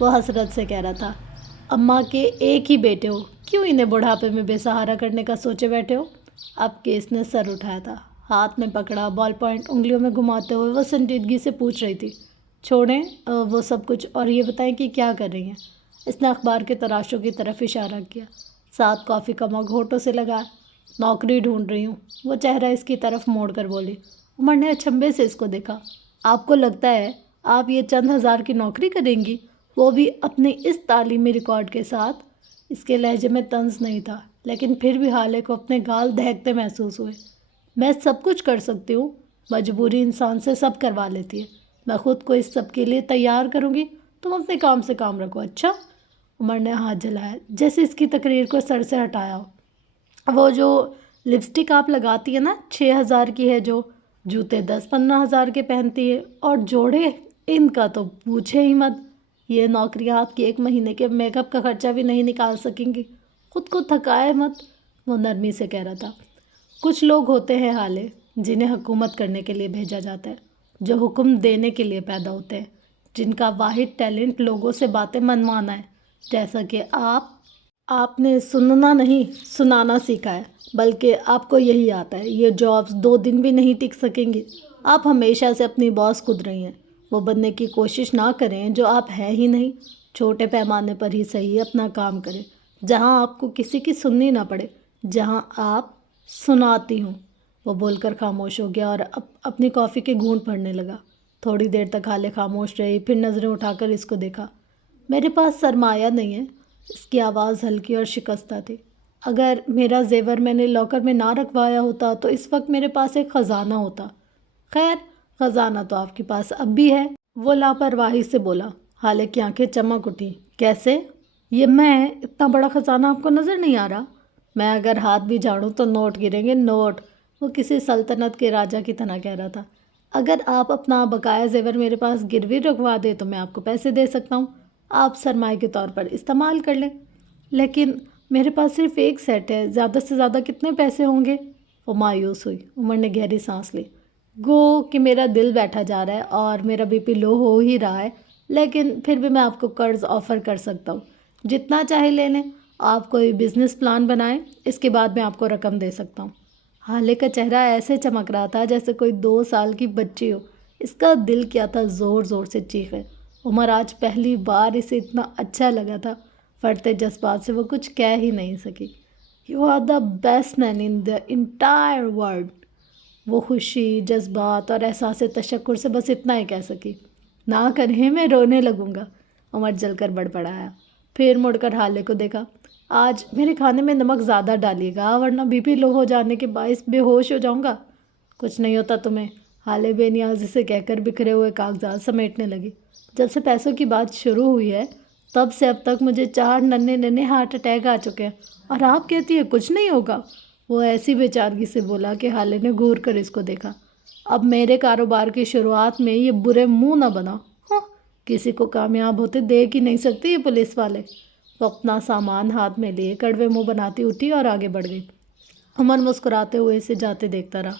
وہ حسرت سے کہہ رہا تھا۔ اماں کے ایک ہی بیٹے ہو، کیوں انہیں بڑھاپے میں بے سہارا کرنے کا سوچے بیٹھے ہو؟ اب کیس نے سر اٹھایا تھا، ہاتھ میں پکڑا بال پوائنٹ انگلیوں میں گھماتے ہوئے وہ سنجیدگی سے پوچھ رہی تھی۔ چھوڑیں وہ سب کچھ اور یہ بتائیں کہ کیا کر رہی ہیں؟ اس نے اخبار کے تراشوں کی طرف اشارہ کیا، ساتھ کافی کا مگ ہونٹوں سے لگایا۔ نوکری ڈھونڈ رہی ہوں، وہ چہرہ اس کی طرف موڑ کر بولی۔ عمر نے اچنبھے سے اس کو دیکھا۔ آپ کو لگتا ہے آپ یہ چند ہزار کی نوکری کریں گی، وہ بھی اپنے اس تعلیمی ریکارڈ کے ساتھ؟ اس کے لہجے میں طنز نہیں تھا، لیکن پھر بھی حالے کو اپنے گال دہکتے محسوس ہوئے۔ میں سب کچھ کر سکتی ہوں، مجبوری انسان سے سب کروا لیتی ہے۔ میں خود کو اس سب کے لیے تیار کروں گی، تم اپنے کام سے کام رکھو، اچھا؟ عمر نے ہاتھ جلایا جیسے اس کی تقریر کو سر سے ہٹایا ہو۔ وہ جو لپسٹک آپ لگاتی ہے نا، 6,000 کی ہے، جو جوتے 10-15 ہزار کے پہنتی ہے، اور جوڑے ان کا تو پوچھے ہی مت۔ یہ نوکریاں آپ کی 1 مہینے کے میک اپ کا خرچہ بھی نہیں نکال سکیں گی، خود کو تھکائے مت، وہ نرمی سے کہہ رہا تھا۔ کچھ لوگ ہوتے ہیں حالے، جنہیں حکومت کرنے کے لیے بھیجا جاتا ہے، جو حکم دینے کے لیے پیدا ہوتے ہیں، جن کا واحد ٹیلنٹ لوگوں سے باتیں منوانا ہے، جیسا کہ آپ نے سننا نہیں سنانا سیکھا ہے، بلکہ آپ کو یہی آتا ہے۔ یہ جابس 2 دن بھی نہیں ٹک سکیں گی۔ آپ ہمیشہ سے اپنی باس خود رہی ہیں، وہ بننے کی کوشش نہ کریں جو آپ ہیں ہی نہیں۔ چھوٹے پیمانے پر ہی صحیح اپنا کام کریں، جہاں آپ کو کسی کی سننی نہ پڑے، جہاں آپ سناتی ہوں۔ وہ بول کر خاموش ہو گیا اور اپنی کافی کے گھونٹ بھرنے لگا۔ تھوڑی دیر تک حالے خاموش رہی، پھر نظریں اٹھا کر اس کو دیکھا۔ میرے پاس سرمایہ نہیں ہے، اس کی آواز ہلکی اور شکستہ تھی۔ اگر میرا زیور میں نے لاکر میں نہ رکھوایا ہوتا تو اس وقت میرے پاس ایک خزانہ ہوتا۔ خیر، خزانہ تو آپ کے پاس اب بھی ہے، وہ لاپرواہی سے بولا۔ حالے کی آنکھیں چمک اٹھی۔ کیسے؟ یہ میں اتنا بڑا خزانہ آپ کو نظر نہیں آ رہا؟ میں اگر ہاتھ بھی جھاڑوں تو نوٹ گریں گے، نوٹ، وہ کسی سلطنت کے راجا کی طرح کہہ رہا تھا۔ اگر آپ اپنا بقایا زیور میرے پاس گروی رکھوا دے تو میں آپ کو پیسے دے سکتا ہوں، آپ سرمایہ کے طور پر استعمال کر لیں۔ لیکن میرے پاس صرف ایک سیٹ ہے، زیادہ سے زیادہ کتنے پیسے ہوں گے؟ وہ مایوس ہوئی۔ عمر نے گہری سانس لی۔ گو کہ میرا دل بیٹھا جا رہا ہے اور میرا بی پی لو ہو ہی رہا ہے، لیکن پھر بھی میں آپ کو قرض آفر کر سکتا ہوں، جتنا چاہے لے لیں۔ آپ کوئی بزنس پلان بنائیں، اس کے بعد میں آپ کو رقم دے سکتا ہوں۔ حالے کا چہرہ ایسے چمک رہا تھا جیسے کوئی 2 سال کی بچی ہو۔ اس کا دل کیا تھا زور زور سے چیخے۔ عمر آج پہلی بار اسے اتنا اچھا لگا تھا، پھٹتے جذبات سے وہ کچھ کہہ ہی نہیں سکی۔ You are the best man in the entire world. وہ خوشی، جذبات اور احساس تشکر سے بس اتنا ہی کہہ سکی۔ نہ کریں میں رونے لگوں گا، عمر جل کر بڑبڑایا۔ پھر مڑ کر حالے کو دیکھا۔ آج میرے کھانے میں نمک زیادہ ڈالیے گا، ورنہ بی پی لو ہو جانے کے باعث بے ہوش ہو جاؤں گا۔ کچھ نہیں ہوتا تمہیں، حالے بے نیازی سے کہہ کر بکھرے ہوئے کاغذات سمیٹنے لگی۔ جب سے پیسوں کی بات شروع ہوئی ہے تب سے اب تک مجھے 4 ننھے ہارٹ اٹیک آ چکے ہیں، اور آپ کہتی ہے کچھ نہیں ہوگا؟ وہ ایسی بے چارگی سے بولا کہ حالے نے گھور کر اس کو دیکھا۔ اب میرے کاروبار کی شروعات میں یہ برے منہ نہ بنا، ہاں، کسی کو کامیاب ہوتے دیکھ ہی نہیں سکتے یہ پولیس والے۔ وہ اپنا سامان ہاتھ میں لیے کڑوے منہ بناتی اٹھی اور آگے بڑھ گئی۔ عمر مسکراتے ہوئے اسے جاتے دیکھتا رہا۔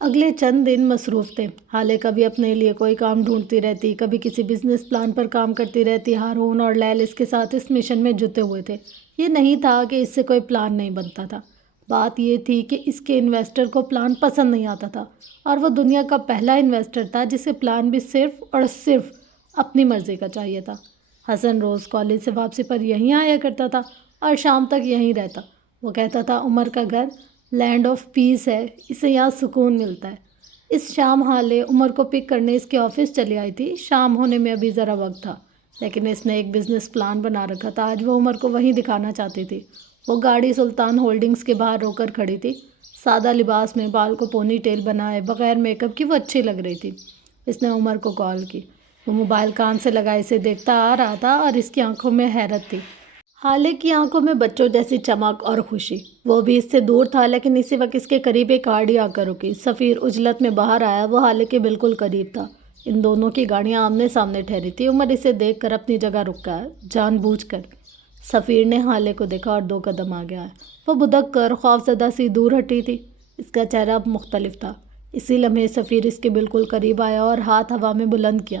اگلے چند دن مصروف تھے۔ حالے کبھی اپنے لیے کوئی کام ڈھونڈتی رہتی، کبھی کسی بزنس پلان پر کام کرتی رہتی۔ ہارون اور لیل اس کے ساتھ اس مشن میں جٹے ہوئے تھے۔ یہ نہیں تھا کہ اس سے کوئی پلان نہیں بنتا تھا، بات یہ تھی کہ اس کے انویسٹر کو پلان پسند نہیں آتا تھا، اور وہ دنیا کا پہلا انویسٹر تھا جسے پلان بھی صرف اور صرف اپنی مرضی کا چاہیے تھا۔ حسن روز کالج سے واپسی پر یہیں آیا کرتا تھا اور شام تک یہیں رہتا۔ وہ کہتا تھا عمر کا گھر لینڈ آف پیس ہے، اسے یہاں سکون ملتا ہے۔ اس شام حالے عمر کو پک کرنے اس کے آفس چلی آئی تھی۔ شام ہونے میں ابھی ذرا وقت تھا، لیکن اس نے ایک بزنس پلان بنا رکھا تھا۔ آج وہ عمر کو وہیں دکھانا چاہتی تھی۔ وہ گاڑی سلطان ہولڈنگز کے باہر رو کر کھڑی تھی، سادہ لباس میں، بال کو پونی ٹیل بنائے بغیر میک اپ کی وہ اچھی لگ رہی تھی۔ اس نے عمر کو کال کی۔ وہ موبائل کان سے لگا اسے دیکھتا آ رہا تھا اور اس کی آنکھوں میں حیرت تھی، حالے کی آنکھوں میں بچوں جیسی چمک اور خوشی۔ وہ بھی اس سے دور تھا، لیکن اسی وقت اس کے قریب ایک گاڑی آ کر رکی۔ سفیر عجلت میں باہر آیا، وہ حالے کے بالکل قریب تھا۔ ان دونوں کی گاڑیاں آمنے سامنے ٹھہری تھی۔ عمر اسے دیکھ کر اپنی جگہ رک گیا، جان بوجھ کر۔ سفیر نے حالے کو دیکھا اور 2 قدم آگے آیا۔ وہ بدک کر خوفزدہ سی دور ہٹی تھی۔ اس کا چہرہ اب مختلف تھا۔ اسی لمحے سفیر اس کے بالکل قریب آیا اور ہاتھ ہوا میں بلند کیا۔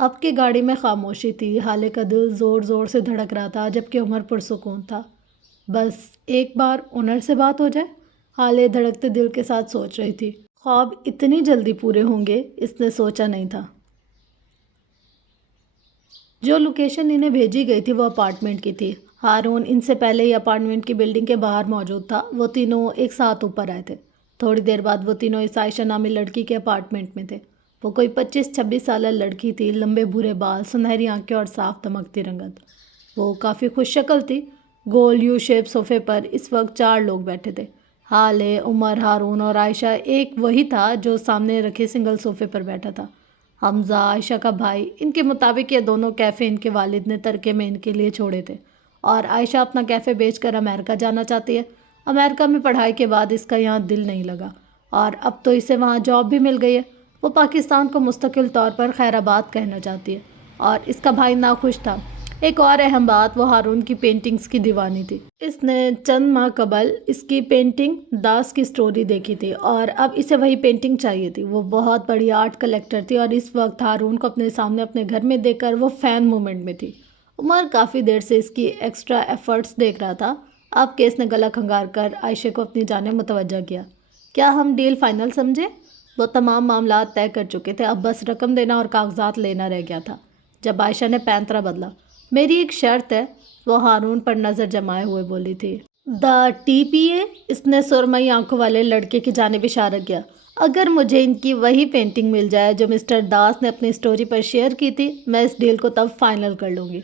اب کی گاڑی میں خاموشی تھی، حالے کا دل زور زور سے دھڑک رہا تھا جبکہ عمر پرسکون تھا۔ بس ایک بار اونر سے بات ہو جائے، حالے دھڑکتے دل کے ساتھ سوچ رہی تھی۔ خواب اتنی جلدی پورے ہوں گے اس نے سوچا نہیں تھا۔ جو لوکیشن انہیں بھیجی گئی تھی وہ اپارٹمنٹ کی تھی۔ ہارون ان سے پہلے ہی اپارٹمنٹ کی بلڈنگ کے باہر موجود تھا۔ وہ تینوں ایک ساتھ اوپر آئے تھے۔ تھوڑی دیر بعد وہ تینوں اس عائشہ نامی لڑکی کے اپارٹمنٹ میں تھے۔ وہ کوئی 25-26 سالہ لڑکی تھی، لمبے بھورے بال، سنہری آنکھیں اور صاف دمکتی رنگت۔ وہ کافی خوش شکل تھی۔ گول یو شیپ صوفے پر اس وقت 4 لوگ بیٹھے تھے۔ حالے، عمر، ہارون اور عائشہ۔ ایک وہی تھا جو سامنے رکھے سنگل صوفے پر بیٹھا تھا، حمزہ، عائشہ کا بھائی۔ ان کے مطابق یہ دونوں کیفے ان کے والد نے ترکے میں ان کے لیے چھوڑے تھے، اور عائشہ اپنا کیفے بیچ کر امریکہ جانا چاہتی ہے۔ امریکہ میں پڑھائی کے بعد اس کا یہاں دل نہیں لگا، اور اب تو اسے وہاں جاب بھی مل گئی ہے۔ وہ پاکستان کو مستقل طور پر خیر آباد کہنا چاہتی ہے، اور اس کا بھائی ناخوش تھا۔ ایک اور اہم بات، وہ ہارون کی پینٹنگز کی دیوانی تھی۔ اس نے چند ماہ قبل اس کی پینٹنگ داس کی سٹوری دیکھی تھی، اور اب اسے وہی پینٹنگ چاہیے تھی۔ وہ بہت بڑی آرٹ کلیکٹر تھی، اور اس وقت ہارون کو اپنے سامنے اپنے گھر میں دیکھ کر وہ فین مومنٹ میں تھی۔ عمر کافی دیر سے اس کی ایکسٹرا ایفرٹس دیکھ رہا تھا۔ اب کیس نے گلا کھنگار کر عائشہ کو اپنی جانب متوجہ کیا۔ کیا ہم ڈیل فائنل سمجھے؟ وہ تمام معاملات طے کر چکے تھے، اب بس رقم دینا اور کاغذات لینا رہ گیا تھا۔ جب عائشہ نے پینترا بدلا، میری ایک شرط ہے، وہ ہارون پر نظر جمائے ہوئے بولی تھی۔ دا ٹی پی اے؟ اس نے سرمئی آنکھوں والے لڑکے کی جانب اشارہ کیا۔ اگر مجھے ان کی وہی پینٹنگ مل جائے جو مسٹر داس نے اپنی سٹوری پر شیئر کی تھی، میں اس ڈیل کو تب فائنل کر لوں گی۔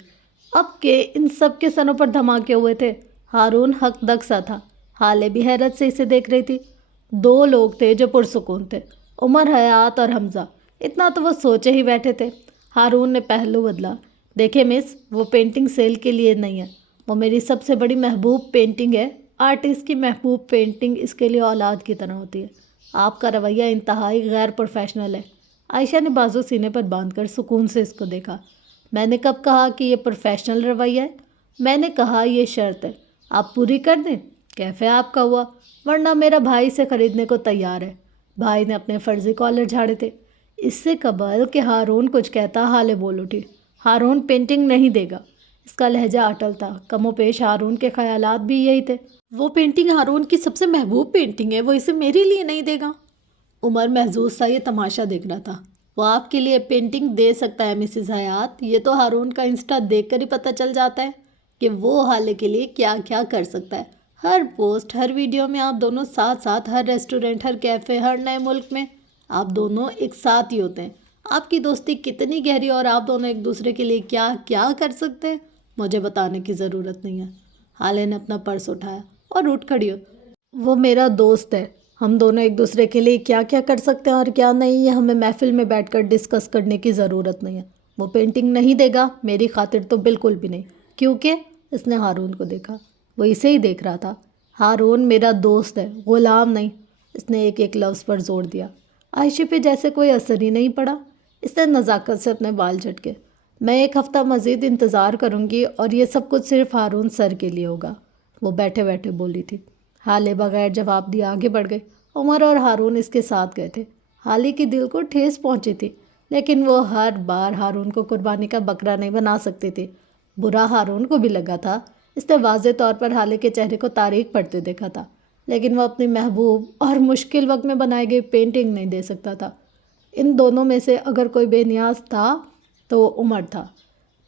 اب کہ ان سب کے سروں پر دھماکے ہوئے تھے، ہارون حق دق سا تھا۔ حالے بھی حیرت سے اسے دیکھ رہی تھی۔ 2 لوگ تھے جو پرسکون تھے، عمر، حیات اور حمزہ۔ اتنا تو وہ سوچے ہی بیٹھے تھے۔ ہارون نے پہلو بدلا۔ دیکھیں مس، وہ پینٹنگ سیل کے لیے نہیں ہے، وہ میری سب سے بڑی محبوب پینٹنگ ہے۔ آرٹسٹ کی محبوب پینٹنگ اس کے لیے اولاد کی طرح ہوتی ہے۔ آپ کا رویہ انتہائی غیر پروفیشنل ہے۔ عائشہ نے بازو سینے پر باندھ کر سکون سے اس کو دیکھا۔ میں نے کب کہا کہ یہ پروفیشنل رویہ ہے؟ میں نے کہا یہ شرط ہے، آپ پوری کر دیں، کیفے آپ کا ہوا، ورنہ میرا بھائی اسے خریدنے کو تیار ہے۔ بھائی نے اپنے فرضی کالر جھاڑے تھے۔ اس سے قبل کہ ہارون کچھ کہتا، حالے بول اٹھی۔ ہارون پینٹنگ نہیں دے گا۔ اس کا لہجہ اٹل تھا۔ کم و بیش ہارون کے خیالات بھی یہی تھے۔ وہ پینٹنگ ہارون کی سب سے محبوب پینٹنگ ہے، وہ اسے میرے لیے نہیں دے گا۔ عمر محظوظ سا یہ تماشا دیکھ رہا تھا۔ وہ آپ کے لیے پینٹنگ دے سکتا ہے مسز حیات، یہ تو ہارون کا انسٹا دیکھ کر ہی پتہ چل جاتا ہے کہ وہ حالے کے لیے کیا کیا کر سکتا ہے۔ ہر پوسٹ، ہر ویڈیو میں آپ دونوں ساتھ ساتھ، ہر ریسٹورنٹ، ہر کیفے، ہر نئے ملک میں آپ دونوں ایک ساتھ ہی ہوتے ہیں۔ آپ کی دوستی کتنی گہری، اور آپ دونوں ایک دوسرے کے لیے کیا کیا کر سکتے ہیں، مجھے بتانے کی ضرورت نہیں ہے۔ حالے نے اپنا پرس اٹھایا اور اٹھ کھڑی ہو۔ وہ میرا دوست ہے، ہم دونوں ایک دوسرے کے لیے کیا کیا کر سکتے ہیں اور کیا نہیں، یہ ہمیں محفل میں بیٹھ کر ڈسکس کرنے کی ضرورت نہیں ہے۔ وہ پینٹنگ نہیں دے گا، میری خاطر تو بالکل بھی نہیں، کیونکہ اس نے ہارون کو دیکھا۔ وہ اسے ہی دیکھ رہا تھا۔ ہارون میرا دوست ہے، غلام نہیں۔ اس نے ایک ایک لفظ پر زور دیا۔ عائشہ پہ جیسے کوئی اثر ہی نہیں پڑا۔ اس نے نزاکت سے اپنے بال جھٹکے۔ میں 1 ہفتہ مزید انتظار کروں گی، اور یہ سب کچھ صرف ہارون سر کے لیے ہوگا، وہ بیٹھے بیٹھے بولی تھی۔ حالے بغیر جواب دیے آگے بڑھ گئے۔ عمر اور ہارون اس کے ساتھ گئے تھے۔ حالے کے دل کو ٹھیس پہنچی تھی، لیکن وہ ہر بار ہارون کو قربانی کا بکرا نہیں بنا سکتی تھی۔ برا ہارون کو بھی لگا تھا۔ اس نے واضح طور پر حالے کے چہرے کو تاریک پڑھتے دیکھا تھا، لیکن وہ اپنی محبوب اور مشکل وقت میں بنائی گئی پینٹنگ نہیں دے سکتا تھا۔ ان دونوں میں سے اگر کوئی بے نیاز تھا تو عمر تھا۔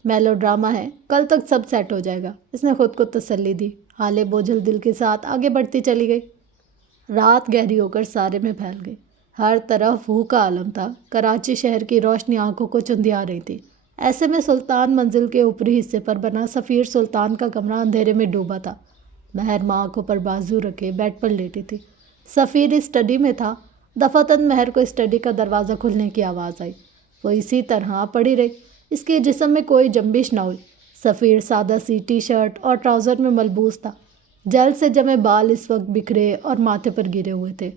میلو ڈرامہ ہے، کل تک سب سیٹ ہو جائے گا، اس نے خود کو تسلی دی۔ حالے بوجھل دل کے ساتھ آگے بڑھتی چلی گئی۔ رات گہری ہو کر سارے میں پھیل گئی۔ ہر طرف ہو کا عالم تھا۔ کراچی شہر کی روشنی آنکھوں کو چندھیا رہی تھی۔ ایسے میں سلطان منزل کے اوپری حصے پر بنا سفیر سلطان کا کمرہ اندھیرے میں ڈوبا تھا۔ مہر ماں آنکھوں پر بازو رکھے بیڈ پر لیٹی تھی۔ سفیر اسٹڈی میں تھا۔ دفعتاً مہر کو اسٹڈی کا دروازہ کھلنے کی آواز آئی۔ وہ اسی طرح پڑی رہی، اس کے جسم میں کوئی جنبش نہ ہوئی۔ سفیر سادہ سی ٹی شرٹ اور ٹراؤزر میں ملبوس تھا۔ جل سے جمے بال اس وقت بکھرے اور ماتھے پر گرے ہوئے تھے۔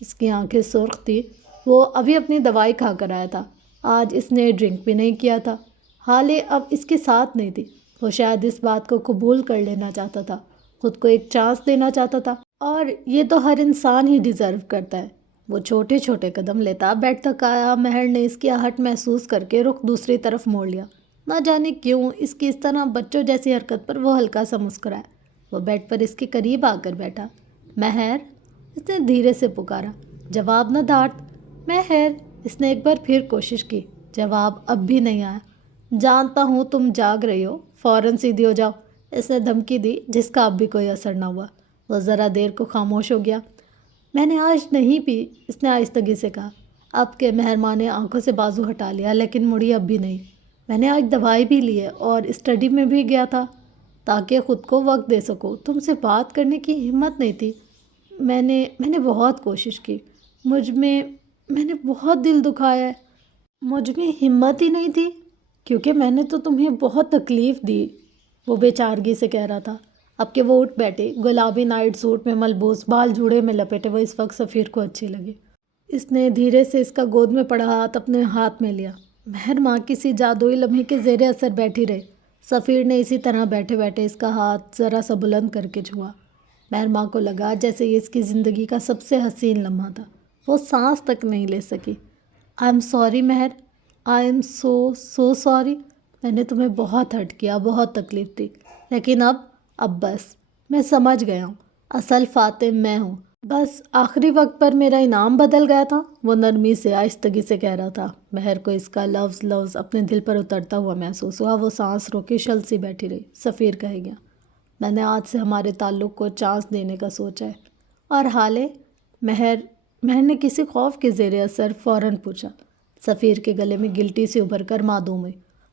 اس کی آنکھیں سرخ تھی۔ وہ ابھی اپنی دوائی کھا کر آیا تھا۔ آج اس نے ڈرنک بھی نہیں کیا تھا۔ حالے اب اس کے ساتھ نہیں تھی۔ وہ شاید اس بات کو قبول کر لینا چاہتا تھا، خود کو ایک چانس دینا چاہتا تھا، اور یہ تو ہر انسان ہی ڈیزرو کرتا ہے۔ وہ چھوٹے چھوٹے قدم لیتا بیڈ تک آیا۔ مہر نے اس کی آہٹ محسوس کر کے رخ دوسری طرف موڑ لیا۔ نہ جانے کیوں اس کی اس طرح بچوں جیسی حرکت پر وہ ہلکا سا مسکرایا۔ وہ بیڈ پر اس کے قریب آ کر بیٹھا۔ مہر، اس نے دھیرے سے پکارا۔ جواب نہ ڈانٹ۔ مہر، اس نے ایک بار پھر کوشش کی۔ جواب اب بھی نہیں آیا۔ جانتا ہوں تم جاگ رہی ہو، فوراً سیدھی ہو جاؤ، اس نے دھمکی دی جس کا اب بھی کوئی اثر نہ ہوا۔ وہ ذرا دیر کو خاموش ہو گیا۔ میں نے آج نہیں پی، اس نے آہستگی سے کہا۔ اب کہ مہر ماں نے آنکھوں سے بازو ہٹا لیا لیکن مڑی اب بھی نہیں۔ میں نے آج دوائی بھی لی ہے اور اسٹڈی میں بھی گیا تھا تاکہ خود کو وقت دے سکو۔ تم سے بات کرنے کی ہمت نہیں تھی۔ میں نے بہت کوشش کی۔ میں نے بہت دل دکھایا ہے۔ مجھ میں ہمت ہی نہیں تھی کیونکہ میں نے تو تمہیں بہت تکلیف دی، وہ بے چارگی سے کہہ رہا تھا۔ اب کہ وہ اٹھ بیٹھے، گلابی نائٹ سوٹ میں ملبوس، بال جوڑے میں لپیٹے، وہ اس وقت سفیر کو اچھی لگی۔ اس نے دھیرے سے اس کا گود میں پڑا ہاتھ اپنے ہاتھ میں لیا۔ مہر ماں کسی جادوئی لمحے کے زیر اثر بیٹھی رہی۔ سفیر نے اسی طرح بیٹھے بیٹھے اس کا ہاتھ ذرا سا بلند کر کے چھوا۔ مہر ماں کو لگا جیسے یہ اس کی زندگی کا سب سے حسین لمحہ تھا۔ وہ سانس تک نہیں لے سکی۔ آئی ایم سوری مہر، آئی ایم سو سوری۔ میں نے تمہیں بہت ہرٹ کیا، بہت تکلیف دی، لیکن اب بس میں سمجھ گیا ہوں، اصل فاتح میں ہوں۔ بس آخری وقت پر میرا انعام بدل گیا تھا، وہ نرمی سے آہستگی سے کہہ رہا تھا۔ مہر کو اس کا لفظ اپنے دل پر اترتا ہوا محسوس ہوا۔ وہ سانس روکے شل سی بیٹھی رہی۔ سفیر کہے گیا، میں نے آج سے ہمارے تعلق کو چانس دینے کا سوچا ہے۔ اور حالے؟ مہر نے کسی خوف کے زیر اثر فوراً پوچھا۔ سفیر کے گلے میں گلٹی سی ابھر کر معدوم ہوئی۔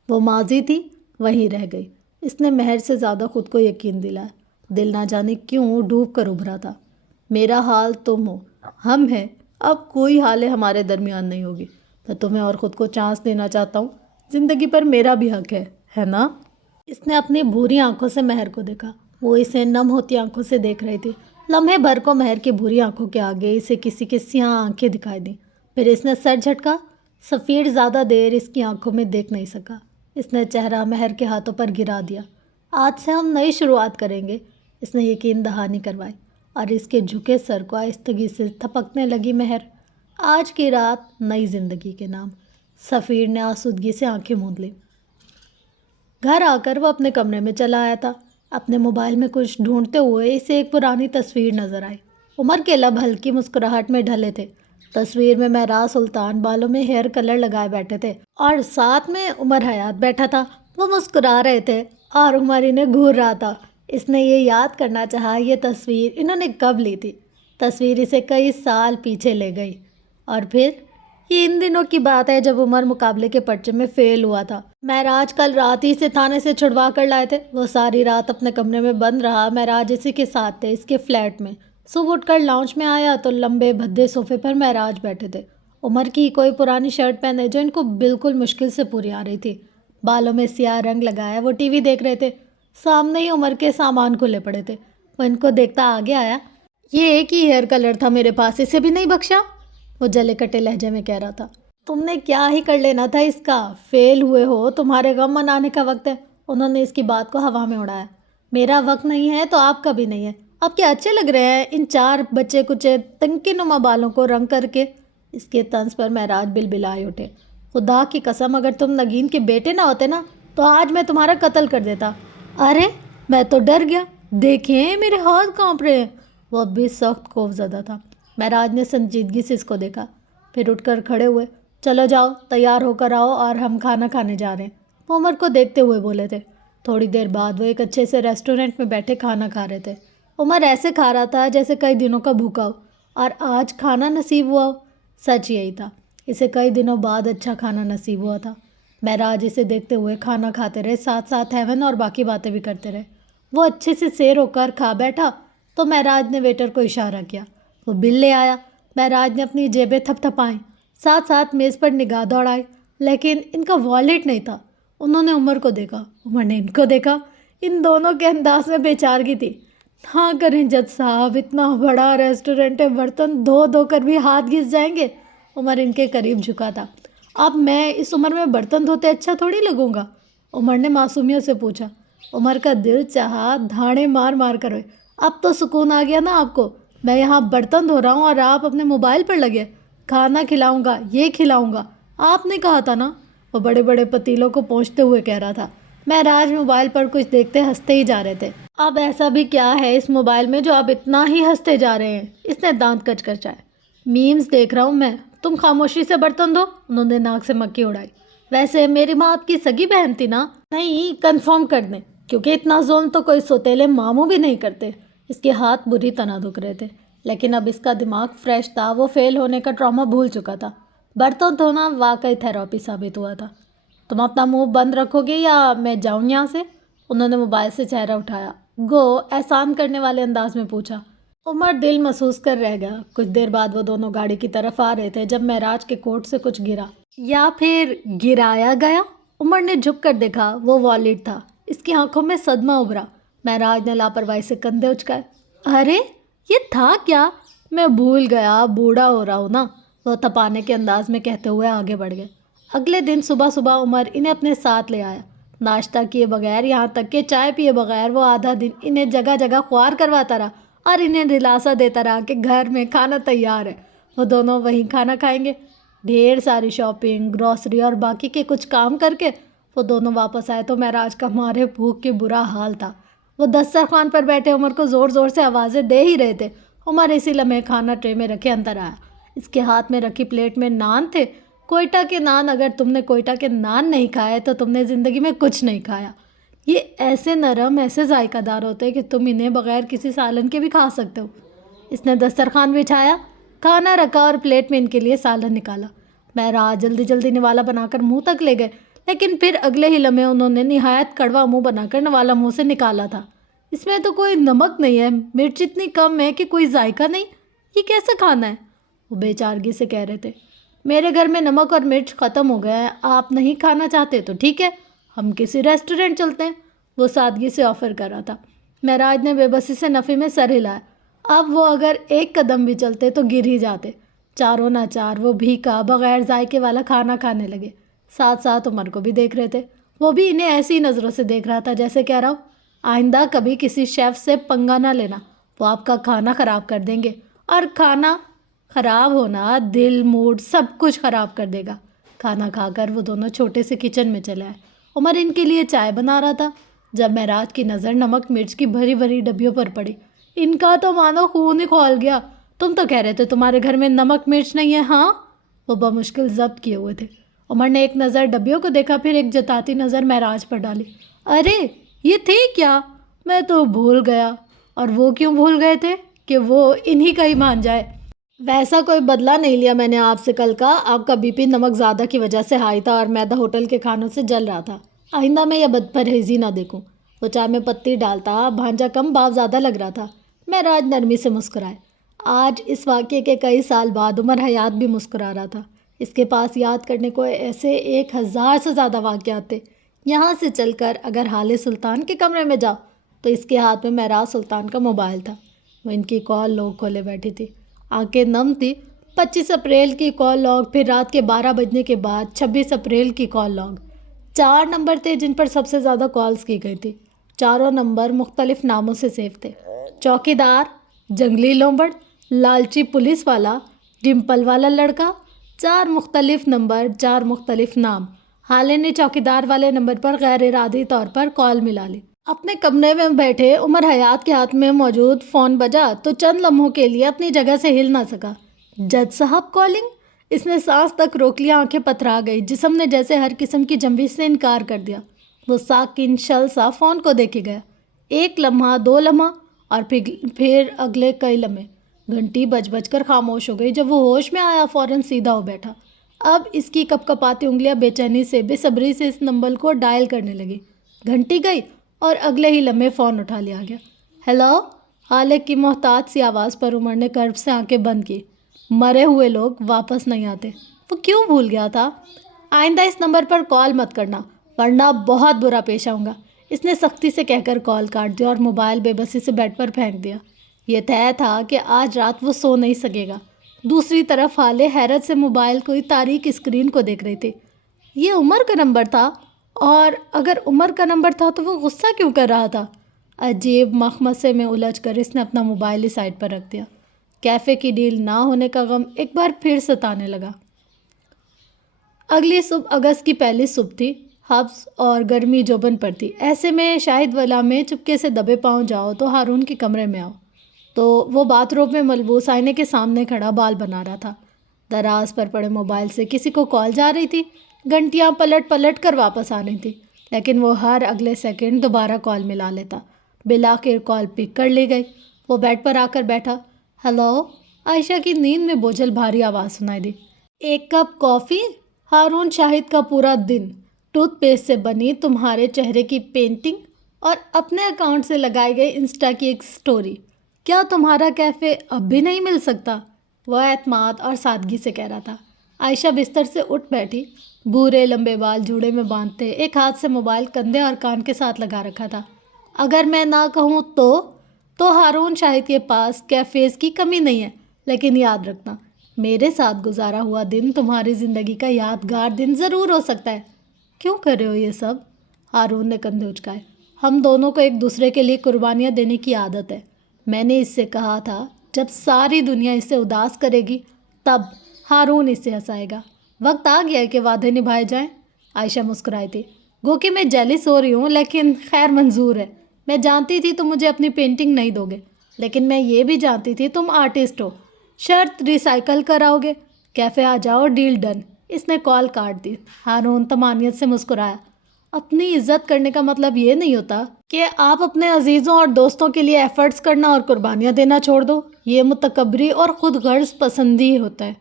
وہ ماضی تھی، وہیں رہ گئی۔ اس نے مہر سے زیادہ خود کو یقین دلایا۔ دل نہ جانے کیوں ڈوب کر ابھرا تھا۔ میرا حال تم ہو، ہم ہیں، اب کوئی حالے ہمارے درمیان نہیں ہوگی۔ میں تمہیں اور خود کو چانس دینا چاہتا ہوں۔ زندگی پر میرا بھی حق ہے نا؟ اس نے اپنی بھوری آنکھوں سے مہر کو دیکھا۔ وہ اسے نم ہوتی آنکھوں سے دیکھ رہی تھی۔ لمحے بھر کو مہر کی بھوری آنکھوں کے آگے اسے کسی کے سیاہ آنکھیں دکھائی دیں۔ پھر اس نے سر جھٹکا۔ سفیر زیادہ دیر اس کی آنکھوں میں دیکھ نہیں سکا۔ اس نے چہرہ مہر کے ہاتھوں پر گرا دیا۔ آج سے ہم نئی شروعات کریں گے، اس نے یقین دہانی کروائی، اور اس کے جھکے سر کو آہستگی سے تھپکنے لگی مہر۔ آج کی رات نئی زندگی کے نام۔ سفیر نے آسودگی سے آنکھیں موند لیں۔ گھر آ کر وہ اپنے کمرے میں چلا آیا تھا۔ اپنے موبائل میں کچھ ڈھونڈتے ہوئے اسے ایک پرانی تصویر نظر آئی۔ عمر کے لب ہلکی مسکراہٹ میں ڈھلے تھے۔ تصویر میں مہراز سلطان بالوں میں ہیئر کلر لگائے بیٹھے تھے اور ساتھ میں عمر حیات بیٹھا تھا۔ وہ مسکرا رہے تھے اور عمر انہیں گھور رہا تھا۔ اس نے یہ یاد کرنا چاہا یہ تصویر انہوں نے کب لی تھی۔ تصویر اسے کئی سال پیچھے لے گئی۔ اور پھر یہ ان دنوں کی بات ہے جب عمر مقابلے کے پرچے میں فیل ہوا تھا۔ مہراج کل رات ہی سے تھانے سے چھڑوا کر لائے تھے۔ وہ ساری رات اپنے کمرے میں بند رہا۔ مہراج اسی کے ساتھ تھے، اس کے فلیٹ میں۔ صبح اٹھ کر لاؤنج میں آیا تو لمبے بھدے صوفے پر مہراج بیٹھے تھے۔ عمر کی کوئی پرانی شرٹ پہنے جو ان کو بالکل مشکل سے پوری آ رہی تھی۔ بالوں میں سیاہ رنگ لگایا وہ ٹی وی دیکھ رہے تھے۔ سامنے ہی عمر کے سامان کھلے پڑے تھے۔ وہ ان کو دیکھتا آگے آیا۔ یہ ایک ہی ہیئر کلر تھا میرے پاس، اسے بھی نہیں بخشا، وہ جلے کٹے لہجے میں کہہ رہا تھا۔ تم نے کیا ہی کر لینا تھا اس کا، فیل ہوئے ہو، تمہارے غم منانے کا وقت ہے۔ انہوں نے اس کی بات کو ہوا میں اڑایا۔ میرا وقت نہیں ہے تو آپ کا بھی نہیں ہے۔ اب کیا اچھے لگ رہے ہیں ان چار بچے کچے تنکے نما بالوں کو رنگ کر کے۔ اس کے طنز پر مہراج بلبلائے اٹھے۔ خدا کی قسم اگر تم نگین کے بیٹے نہ ہوتے نا تو آج میں تمہارا قتل کر دیتا۔ ارے میں تو ڈر گیا، دیکھیں میرے ہاتھ کانپ رہے ہیں۔ وہ اب بھی سخت خوف زدہ تھا۔ مہراج نے سنجیدگی سے اس کو دیکھا، پھر اٹھ کر کھڑے ہوئے۔ چلو جاؤ، تیار ہو کر آؤ اور ہم کھانا کھانے جا رہے ہیں، وہ عمر کو دیکھتے ہوئے بولے تھے۔ تھوڑی دیر بعد وہ ایک اچھے سے ریسٹورنٹ میں بیٹھے کھانا کھا رہے تھے۔ عمر ایسے کھا رہا تھا جیسے کئی دنوں کا بھوکا ہو اور آج کھانا نصیب ہوا ہو۔ سچ یہی تھا، اسے کئی دنوں بعد اچھا کھانا نصیب ہوا تھا۔ مہراج اسے دیکھتے ہوئے کھانا کھاتے رہے، ساتھ ساتھ ہیون اور باقی باتیں بھی کرتے رہے۔ وہ اچھے سے سیر ہو کر کھا بیٹھا تو مہراج نے ویٹر کو اشارہ کیا۔ وہ بل لے آیا۔ مہراج نے اپنی جیبیں تھپ تھپائیں، ساتھ ساتھ میز پر نگاہ دوڑائی، لیکن ان کا والیٹ نہیں تھا۔ انہوں نے عمر کو دیکھا، عمر نے ان کو دیکھا۔ ان دونوں کے انداز میں بے چارگی تھی۔ ہاں کریں جج صاحب، اتنا بڑا ریسٹورنٹ ہے، برتن دھو دھو کر بھی ہاتھ گھس جائیں گے۔ عمر ان کے قریب جھکا تھا۔ اب میں اس عمر میں برتن دھوتے اچھا تھوڑی لگوں گا، عمر نے معصومیت سے پوچھا۔ عمر کا دل چاہا دھاڑے مار مار کر ہوئے۔ اب تو سکون آ گیا نا آپ کو، میں یہاں برتن دھو رہا ہوں اور آپ اپنے موبائل پر لگے، کھانا کھلاؤں گا، یہ کھلاؤں گا، آپ نے کہا تھا نا۔ وہ بڑے بڑے پتیلوں کو پونچھتے ہوئے کہہ رہا تھا۔ مہراج موبائل پر کچھ دیکھتے ہنستے ہی جا رہے تھے۔ اب ایسا بھی کیا ہے اس موبائل میں جو آپ اتنا ہی ہنستے جا رہے ہیں؟ اس نے دانت کچ کچائے۔ میمز دیکھ رہا ہوں میں، تم خاموشی سے برتن دو۔ انہوں نے ناک سے مکھی اڑائی۔ ویسے میری ماں آپ کی سگی بہن تھی نا؟ نہیں، کنفرم کر دیں، کیونکہ اتنا ظلم تو کوئی سوتیلے ماموں بھی نہیں کرتے۔ اس کے ہاتھ بری طرح دکھ رہے تھے، لیکن اب اس کا دماغ فریش تھا، وہ فیل ہونے کا ٹراما بھول چکا تھا۔ برتن دھونا واقعی تھیراپی ثابت ہوا تھا۔ تم اپنا منہ بند رکھو گے یا میں جاؤں یہاں سے؟ انہوں نے موبائل سے چہرہ اٹھایا، گو احسان کرنے والے انداز میں پوچھا۔ عمر دل محسوس کر رہ گیا۔ کچھ دیر بعد وہ دونوں گاڑی کی طرف آ رہے تھے جب معراج کے کوٹ سے کچھ گرا، یا پھر گرایا گیا۔ عمر نے جھک کر دیکھا، وہ والیٹ تھا۔ اس کی آنکھوں میں صدمہ ابھرا۔ معراج نے لاپرواہی سے کندھے اچکائے۔ ارے یہ تھا کیا؟ میں بھول گیا، بوڑھا ہو رہا ہوں نا، وہ تپانے کے انداز میں کہتے ہوئے آگے بڑھ گئے۔ اگلے دن صبح صبح عمر انہیں اپنے ساتھ لے آیا۔ ناشتہ کیے بغیر، یہاں تک کہ چائے پیے بغیر وہ آدھا دن انہیں جگہ جگہ خوار کرواتا رہا اور انہیں دلاسا دیتا رہا کہ گھر میں کھانا تیار ہے، وہ دونوں وہیں کھانا کھائیں گے۔ ڈھیر ساری شاپنگ، گروسری اور باقی کے کچھ کام کر کے وہ دونوں واپس آئے تو معراج کا مارے بھوک کے برا حال تھا۔ وہ دسترخوان پر بیٹھے عمر کو زور زور سے آوازیں دے ہی رہے تھے۔ عمر اسی لمحے کھانا ٹرے میں رکھے اندر آیا۔ اس کے ہاتھ میں رکھی پلیٹ میں نان تھے، کوئٹہ کے نان۔ اگر تم نے کوئٹہ کے نان نہیں کھائے تو تم نے زندگی میں کچھ نہیں کھایا۔ یہ ایسے نرم، ایسے ذائقہ دار ہوتے کہ تم انہیں بغیر کسی سالن کے بھی کھا سکتے ہو۔ اس نے دسترخوان بچھایا، کھانا رکھا اور پلیٹ میں ان کے لیے سالن نکالا۔ معراج جلدی جلدی نوالا بنا کر منہ تک لے گئے، لیکن پھر اگلے ہی لمحے انہوں نے نہایت کڑوا منہ بنا کر نوالا منہ سے نکالا تھا۔ اس میں تو کوئی نمک نہیں ہے، مرچ اتنی کم ہے کہ کوئی ذائقہ نہیں، یہ کیسے کھانا ہے؟ وہ بے چارگی سے کہہ رہے تھے۔ میرے گھر میں نمک اور مرچ ختم ہو گیا ہے، آپ نہیں کھانا چاہتے تو ٹھیک ہے، ہم کسی ریسٹورنٹ چلتے ہیں، وہ سادگی سے آفر کر رہا تھا۔ معراج نے بے بسی سے نفی میں سر ہلایا۔ اب وہ اگر ایک قدم بھی چلتے تو گر ہی جاتے۔ چاروں ناچار وہ بھیکا بغیر ذائقے والا کھانا کھانے لگے۔ ساتھ ساتھ عمر کو بھی دیکھ رہے تھے۔ وہ بھی انہیں ایسی نظروں سے دیکھ رہا تھا جیسے کہہ رہا ہو، آئندہ کبھی کسی شیف سے پنگا نہ لینا، وہ آپ کا کھانا خراب کر دیں گے، اور کھانا خراب ہونا دل، موڈ سب کچھ خراب کر دے گا۔ کھانا کھا کر وہ دونوں چھوٹے سے کچن میں چلے آئے۔ عمر ان کے لیے چائے بنا رہا تھا جب معراج کی نظر نمک مرچ کی بھری بھری ڈبیوں پر پڑی۔ ان کا تو مانو خون ہی کھول گیا۔ تم تو کہہ رہے تھے تمہارے گھر میں نمک مرچ نہیں ہے، ہاں؟ وہ بمشکل ضبط کیے ہوئے تھے۔ عمر نے ایک نظر ڈبیوں کو دیکھا، پھر ایک جتاتی نظر معراج پر ڈالی۔ ارے یہ تھے کیا؟ میں تو بھول گیا۔ اور وہ کیوں بھول گئے تھے؟ کہ وہ انہی کا ہی مان جائے۔ ویسا کوئی بدلہ نہیں لیا میں نے آپ سے کل کا، آپ کا بی پی نمک زیادہ کی وجہ سے ہائی تھا اور میدا ہوٹل کے کھانوں سے جل رہا تھا۔ آئندہ میں یہ بد پرہیزی نہ دیکھوں۔ وہ چائے میں پتی ڈالتا، بھانجا کم باپ زیادہ لگ رہا تھا۔ معراج نرمی سے مسکرائے۔ آج اس واقعے کے کئی سال بعد عمر حیات بھی مسکرا رہا تھا۔ اس کے پاس یاد کرنے کو ایسے 1000 سے زیادہ واقعات تھے۔ یہاں سے چل کر اگر حال سلطان کے کمرے میں جاؤ تو اس کے ہاتھ میں معراج سلطان کا موبائل تھا۔ وہ ان کی کال لوگ کھولے بیٹھی تھی، آنکھیں نم تھی۔ 25 اپریل کی کال لاگ، پھر رات کے 12 بجنے کے بعد 26 اپریل کی کال لاگ۔ 4 نمبر تھے جن پر سب سے زیادہ کالز کی گئی تھی۔ چاروں نمبر مختلف ناموں سے سیو تھے: چوکیدار، جنگلی لومڑ، لالچی پولیس والا، ڈمپل والا لڑکا۔ 4 مختلف نمبر، 4 مختلف نام۔ حالے نے چوکیدار والے نمبر پر غیر ارادی طور پر کال ملا لی۔ اپنے کمرے میں بیٹھے عمر حیات کے ہاتھ میں موجود فون بجا تو چند لمحوں کے لیے اپنی جگہ سے ہل نہ سکا۔ جج صاحب کالنگ؟ اس نے سانس تک روک لیا، آنکھیں پتھرا گئی، جسم نے جیسے ہر قسم کی جنبش سے انکار کر دیا۔ وہ ساکن شل سا فون کو دیکھے گیا۔ 1 لمحہ، 2 لمحہ اور پھر اگلے کئی لمحے۔ گھنٹی بج بج کر خاموش ہو گئی۔ جب وہ ہوش میں آیا فوراً سیدھا ہو بیٹھا۔ اب اس کی کپ کپاتی انگلیاں بے چینی سے، بے صبری سے اس نمبر کو ڈائل کرنے لگی۔ گھنٹی گئی اور اگلے ہی لمحے فون اٹھا لیا گیا۔ ہیلو؟ حالے کی محتاط سی آواز پر عمر نے کرب سے آنکھیں بند کی۔ مرے ہوئے لوگ واپس نہیں آتے۔ وہ کیوں بھول گیا تھا؟ آئندہ اس نمبر پر کال مت کرنا ورنہ بہت برا پیش آؤں گا، اس نے سختی سے کہہ کر کال کاٹ دیا اور موبائل بے بسی سے بیڈ پر پھینک دیا۔ یہ طے تھا کہ آج رات وہ سو نہیں سکے گا۔ دوسری طرف حالے حیرت سے موبائل کوئی تاریک اسکرین کو دیکھ رہی تھی۔ یہ عمر کا نمبر تھا، اور اگر عمر کا نمبر تھا تو وہ غصہ کیوں کر رہا تھا؟ عجیب مخمصے میں الجھ کر اس نے اپنا موبائل اس سائڈ پر رکھ دیا۔ کیفے کی ڈیل نہ ہونے کا غم ایک بار پھر ستانے لگا۔ اگلی صبح اگست کی پہلی صبح تھی، حبس اور گرمی جوبن پر تھی۔ ایسے میں شاہد والا میں چپکے سے دبے پاؤں جاؤ تو ہارون کے کمرے میں آؤ تو وہ باتھ روم میں ملبوس آئینے کے سامنے کھڑا بال بنا رہا تھا۔ دراز پر پڑے موبائل سے کسی کو کال جا رہی تھی، گھنٹیاں پلٹ پلٹ کر واپس آ رہی تھی، لیکن وہ ہر اگلے سیکنڈ دوبارہ کال ملا لیتا۔ بالآخر کال پک کر لی گئی۔ وہ بیڈ پر آ کر بیٹھا۔ ہیلو، عائشہ کی نیند میں بوجھل بھاری آواز سنائی دی۔ ایک کپ کافی؟ ہارون، شاہد کا پورا دن ٹوتھ پیسٹ سے بنی تمہارے چہرے کی پینٹنگ اور اپنے اکاؤنٹ سے لگائی گئی انسٹا کی ایک سٹوری، کیا تمہارا کیفے اب بھی نہیں مل سکتا؟ وہ اعتماد اور سادگی سے کہہ رہا تھا۔ عائشہ بستر سے اٹھ بیٹھی، بھورے لمبے بال جوڑے میں باندھتے، ایک ہاتھ سے موبائل کندھے اور کان کے ساتھ لگا رکھا تھا۔ اگر میں نہ کہوں تو ہارون، شاہد کے پاس کیفیز کی کمی نہیں ہے، لیکن یاد رکھنا میرے ساتھ گزارا ہوا دن تمہاری زندگی کا یادگار دن ضرور ہو سکتا ہے۔ کیوں کر رہے ہو یہ سب؟ ہارون نے کندھے اچکائے۔ ہم دونوں کو ایک دوسرے کے لیے قربانیاں دینے کی عادت ہے۔ میں نے اس سے کہا تھا جب ساری دنیا اسے اداس کرے گی تب ہارون اس سے ہنسائے گا۔ وقت آ گیا ہے کہ وعدے نبھائے جائیں۔ عائشہ مسکرائی تھی۔ گو کہ میں جیلس ہو رہی ہوں، لیکن خیر منظور ہے۔ میں جانتی تھی تم مجھے اپنی پینٹنگ نہیں دو گے، لیکن میں یہ بھی جانتی تھی تم آرٹسٹ ہو، شرط ریسائیکل کراؤ گے۔ کیفے آ جاؤ، ڈیل ڈن۔ اس نے کال کاٹ دی۔ ہارون طمانینت سے مسکرایا۔ اپنی عزت کرنے کا مطلب یہ نہیں ہوتا کہ آپ اپنے عزیزوں اور دوستوں کے لیے ایفرٹس کرنا اور قربانیاں دینا چھوڑ دو۔ یہ متکبری اور خود غرض پسندی ہوتا ہے۔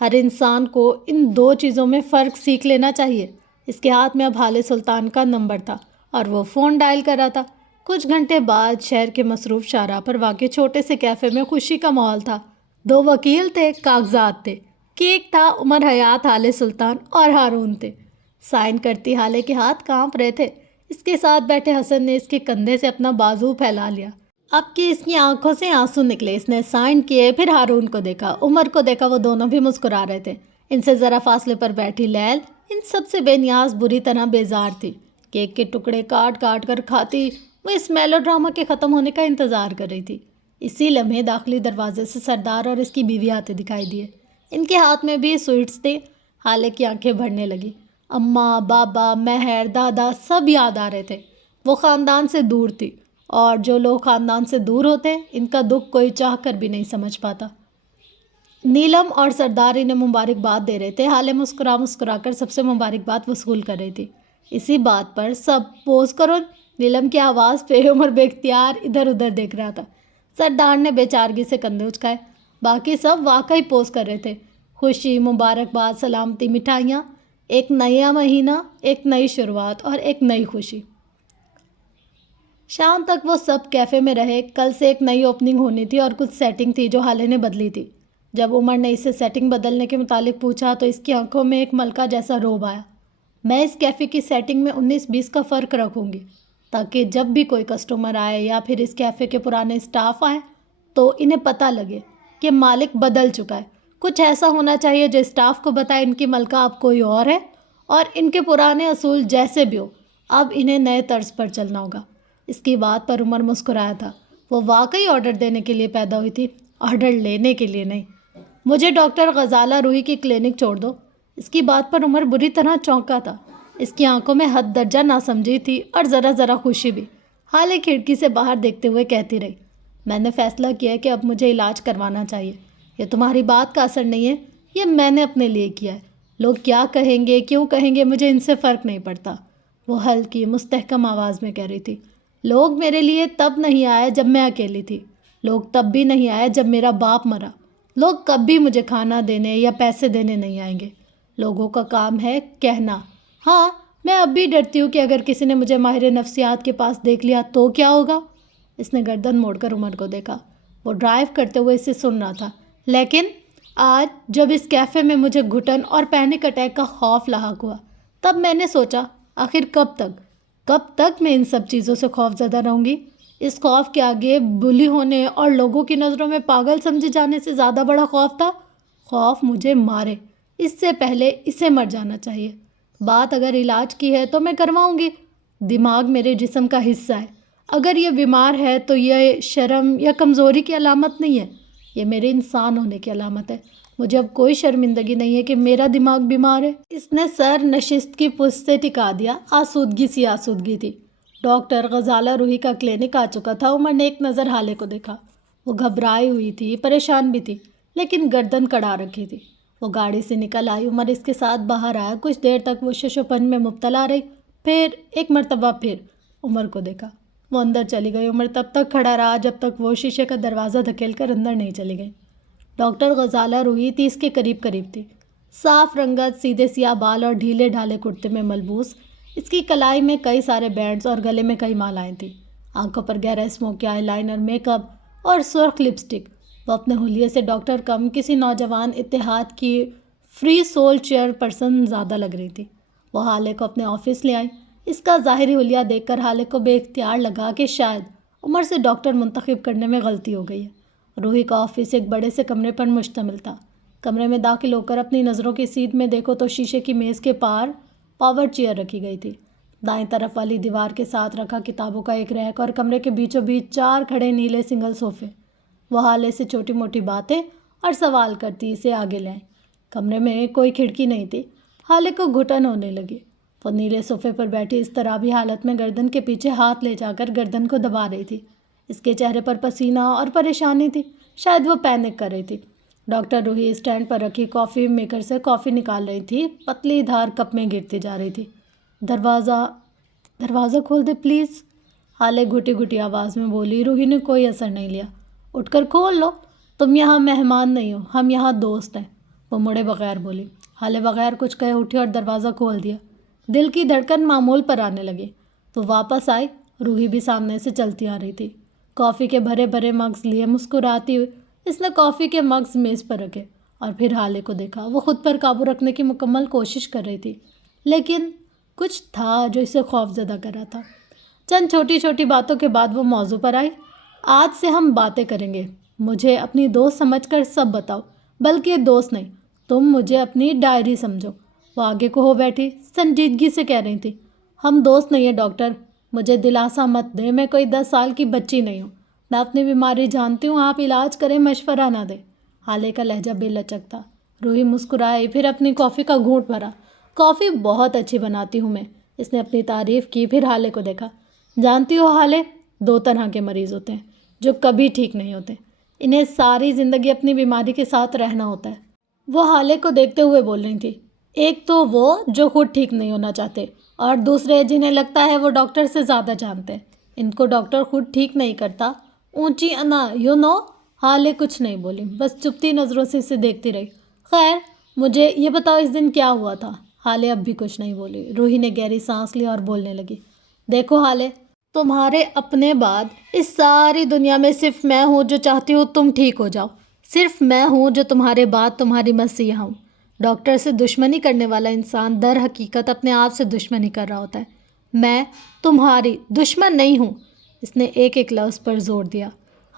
ہر انسان کو ان دو چیزوں میں فرق سیکھ لینا چاہیے۔ اس کے ہاتھ میں اب حال سلطان کا نمبر تھا اور وہ فون ڈائل کر رہا تھا۔ کچھ گھنٹے بعد شہر کے مصروف شاہراہ پر واقع چھوٹے سے کیفے میں خوشی کا ماحول تھا۔ 2 وکیل تھے، کاغذات تھے، کیک تھا، عمر حیات، حال سلطان اور ہارون تھے۔ سائن کرتی حالے کے ہاتھ کانپ رہے تھے۔ اس کے ساتھ بیٹھے حسن نے اس کے کندھے سے اپنا بازو پھیلا لیا۔ اب کہ اس کی آنکھوں سے آنسو نکلے، اس نے سائن کیے، پھر ہارون کو دیکھا، عمر کو دیکھا۔ وہ دونوں بھی مسکرا رہے تھے۔ ان سے ذرا فاصلے پر بیٹھی لیل ان سب سے بے نیاز بری طرح بیزار تھی۔ کیک کے ٹکڑے کاٹ کاٹ کر کھاتی، وہ اس میلو ڈرامہ کے ختم ہونے کا انتظار کر رہی تھی۔ اسی لمحے داخلی دروازے سے سردار اور اس کی بیوی آتے دکھائی دیے۔ ان کے ہاتھ میں بھی سویٹس تھے۔ حالے کی آنکھیں بھرنے لگی۔ اماں، بابا، مہر، دادا سب یاد آ رہے تھے۔ وہ خاندان سے دور تھی، اور جو لوگ خاندان سے دور ہوتے ان کا دکھ کوئی چاہ کر بھی نہیں سمجھ پاتا۔ نیلم اور سردار انہیں مبارکباد دے رہے تھے۔ حالے مسکرا مسکرا کر سب سے مبارکباد وصول کر رہی تھی۔ اسی بات پر سب پوز کرو، نیلم کی آواز پہ عمر بے اختیار ادھر ادھر دیکھ رہا تھا۔ سردار نے بے چارگی سے کندھے اچکائے۔ باقی سب واقعی پوز کر رہے تھے۔ خوشی، مبارکباد، سلامتی، مٹھائیاں، ایک نیا مہینہ، ایک نئی شروعات اور ایک نئی خوشی۔ شام تک وہ سب کیفے میں رہے۔ کل سے ایک نئی اوپننگ ہونی تھی اور کچھ سیٹنگ تھی جو حالے نے بدلی تھی۔ جب عمر نے اسے سیٹنگ بدلنے کے متعلق پوچھا تو اس کی آنکھوں میں ایک ملکہ جیسا روب آیا۔ میں اس کیفے کی سیٹنگ میں 19-20 کا فرق رکھوں گی تاکہ جب بھی کوئی کسٹمر آئے یا پھر اس کیفے کے پرانے اسٹاف آئیں تو انہیں پتہ لگے کہ مالک بدل چکا ہے۔ کچھ ایسا ہونا چاہیے جو اسٹاف کو بتائے ان کی ملکہ اب کوئی اور ہے، اور ان کے پرانے اصول جیسے بھی ہو اب انہیں نئے طرز پر چلنا ہوگا۔ اس کی بات پر عمر مسکرایا تھا۔ وہ واقعی آرڈر دینے کے لیے پیدا ہوئی تھی، آرڈر لینے کے لیے نہیں۔ مجھے ڈاکٹر غزالہ روحی کی کلینک چھوڑ دو۔ اس کی بات پر عمر بری طرح چونکا تھا۔ اس کی آنکھوں میں حد درجہ ناسمجھی تھی اور ذرا ذرا خوشی بھی۔ حالے کھڑکی سے باہر دیکھتے ہوئے کہتی رہی، میں نے فیصلہ کیا ہے کہ اب مجھے علاج کروانا چاہیے۔ یہ تمہاری بات کا اثر نہیں ہے، یہ میں نے اپنے لیے کیا ہے۔ لوگ کیا کہیں گے، کیوں کہیں گے، مجھے ان سے فرق نہیں پڑتا۔ وہ ہلکی مستحکم آواز میں کہہ رہی تھی۔ لوگ میرے لیے تب نہیں آئے جب میں اکیلی تھی، لوگ تب بھی نہیں آئے جب میرا باپ مرا، لوگ کب بھی مجھے کھانا دینے یا پیسے دینے نہیں آئیں گے۔ لوگوں کا کام ہے کہنا۔ ہاں، میں اب بھی ڈرتی ہوں کہ اگر کسی نے مجھے ماہر نفسیات کے پاس دیکھ لیا تو کیا ہوگا۔ اس نے گردن موڑ کر عمر کو دیکھا۔ وہ ڈرائیو کرتے ہوئے اسے سن رہا تھا، لیکن آج جب اس کیفے میں مجھے گھٹن اور پینک اٹیک کا خوف لاحق ہوا تب میں نے سوچا آخر کب تک میں ان سب چیزوں سے خوف زدہ رہوں گی۔ اس خوف کے آگے بلی ہونے اور لوگوں کی نظروں میں پاگل سمجھے جانے سے زیادہ بڑا خوف تھا۔ خوف مجھے مارے، اس سے پہلے اسے مر جانا چاہیے۔ بات اگر علاج کی ہے تو میں کرواؤں گی۔ دماغ میرے جسم کا حصہ ہے۔ اگر یہ بیمار ہے تو یہ شرم یا کمزوری کی علامت نہیں ہے، یہ میرے انسان ہونے کی علامت ہے. مجھے اب کوئی شرمندگی نہیں ہے کہ میرا دماغ بیمار ہے. اس نے سر نشست کی پشت سے ٹکا دیا. آسودگی سی آسودگی تھی. ڈاکٹر غزالہ روحی کا کلینک آ چکا تھا. عمر نے ایک نظر حالے کو دیکھا. وہ گھبرائی ہوئی تھی، پریشان بھی تھی، لیکن گردن کڑا رکھی تھی. وہ گاڑی سے نکل آئی. عمر اس کے ساتھ باہر آیا. کچھ دیر تک وہ ششوپن میں مبتلا رہی. پھر ایک مرتبہ پھر عمر کو دیکھا. وہ اندر چلی گئی. عمر تب تک کھڑا رہا جب تک وہ شیشے کا دروازہ دھکیل کر اندر نہیں چلی گئی. ڈاکٹر غزالہ روحی 30 کے قریب تھی. صاف رنگت، سیدھے سیاہ بال اور ڈھیلے ڈھالے کرتے میں ملبوس. اس کی کلائی میں کئی سارے بینڈز اور گلے میں کئی مالائیں تھیں. آنکھوں پر گہرا اسموکی آئی لائنر، میک اپ اور سرخ لپسٹک. وہ اپنے حلیے سے ڈاکٹر کم کسی نوجوان اتحاد کی فری سول چیئر پرسن زیادہ لگ رہی تھی. وہ حالے کو اپنے آفس لے آئی. اس کا ظاہری حلیہ دیکھ کر حالے کو بے اختیار لگا کہ شاید عمر سے ڈاکٹر منتخب کرنے میں غلطی ہو گئی ہے. روحی کا آفس ایک بڑے سے کمرے پر مشتمل تھا. کمرے میں داخل ہو کر اپنی نظروں کی سیدھ میں دیکھو تو شیشے کی میز کے پار پاور چیئر رکھی گئی تھی. دائیں طرف والی دیوار کے ساتھ رکھا کتابوں کا ایک ریک اور کمرے کے بیچوں بیچ 4 کھڑے نیلے سنگل صوفے. وہ حالے سے چھوٹی موٹی باتیں اور سوال کرتی اسے آگے لے آئیں. کمرے میں کوئی کھڑکی نہیں تھی. حالے کو گھٹن ہونے لگی. وہ نیلے صوفے پر بیٹھی اضطرابی حالت میں گردن کے پیچھے ہاتھ لے جا کر گردن کو دبا رہی تھی. اس کے چہرے پر پسینہ اور پریشانی تھی. شاید وہ پینک کر رہی تھی. ڈاکٹر روحی اسٹینڈ پر رکھی کافی میکر سے کافی نکال رہی تھی. پتلی دھار کپ میں گرتی جا رہی تھی. دروازہ کھول دے پلیز. حالے گھٹی گھٹی آواز میں بولی. روحی نے کوئی اثر نہیں لیا. اٹھ کر کھول لو. تم یہاں مہمان نہیں ہو، ہم یہاں دوست ہیں. وہ مڑے بغیر بولی. حالے بغیر کچھ کہے اٹھی اور دروازہ کھول دیا. دل کی دھڑکن معمول پر آنے لگی. تو واپس آئی. روحی بھی سامنے سے چلتی آ رہی تھی. کافی کے بھرے بھرے مگز لیے مسکراتی ہوئی اس نے کافی کے مگز میز پر رکھے اور پھر حالے کو دیکھا. وہ خود پر قابو رکھنے کی مکمل کوشش کر رہی تھی، لیکن کچھ تھا جو اسے خوف زدہ کر رہا تھا. چند چھوٹی چھوٹی باتوں کے بعد وہ موضوع پر آئی. آج سے ہم باتیں کریں گے. مجھے اپنی دوست سمجھ کر سب بتاؤ. بلکہ دوست نہیں، تم مجھے اپنی ڈائری سمجھو. وہ آگے کو ہو بیٹھی، سنجیدگی سے کہہ رہی تھی. ہم دوست نہیں ہیں ڈاکٹر. مجھے دلاسا مت دیں. میں کوئی 10 سال کی بچی نہیں ہوں. میں اپنی بیماری جانتی ہوں. آپ علاج کریں، مشورہ نہ دیں. حالے کا لہجہ بے لچک تھا. روحی مسکرائی، پھر اپنی کافی کا گھونٹ بھرا. کافی بہت اچھی بناتی ہوں میں. اس نے اپنی تعریف کی. پھر حالے کو دیکھا. جانتی ہو حالے، 2 طرح کے مریض ہوتے ہیں جو کبھی ٹھیک نہیں ہوتے. انہیں ساری زندگی اپنی بیماری کے ساتھ رہنا ہوتا ہے. وہ حالے کو دیکھتے ہوئے بول رہی تھی. ایک تو وہ جو خود ٹھیک نہیں ہونا چاہتے، اور دوسرے جنہیں لگتا ہے وہ ڈاکٹر سے زیادہ جانتے ہیں. ان کو ڈاکٹر خود ٹھیک نہیں کرتا. اونچی انا حالے کچھ نہیں بولی، بس چپتی نظروں سے اسے دیکھتی رہی. خیر مجھے یہ بتاؤ اس دن کیا ہوا تھا. حالے اب بھی کچھ نہیں بولی. روحی نے گہری سانس لی اور بولنے لگی. دیکھو حالے، تمہارے اپنے بعد اس ساری دنیا میں صرف میں ہوں جو چاہتی ہوں تم ٹھیک ہو جاؤ. صرف میں ہوں جو تمہارے بعد تمہاری مسیحا ہوں. ڈاکٹر سے دشمنی کرنے والا انسان در حقیقت اپنے آپ سے دشمنی کر رہا ہوتا ہے. میں تمہاری دشمن نہیں ہوں. اس نے ایک ایک لفظ پر زور دیا.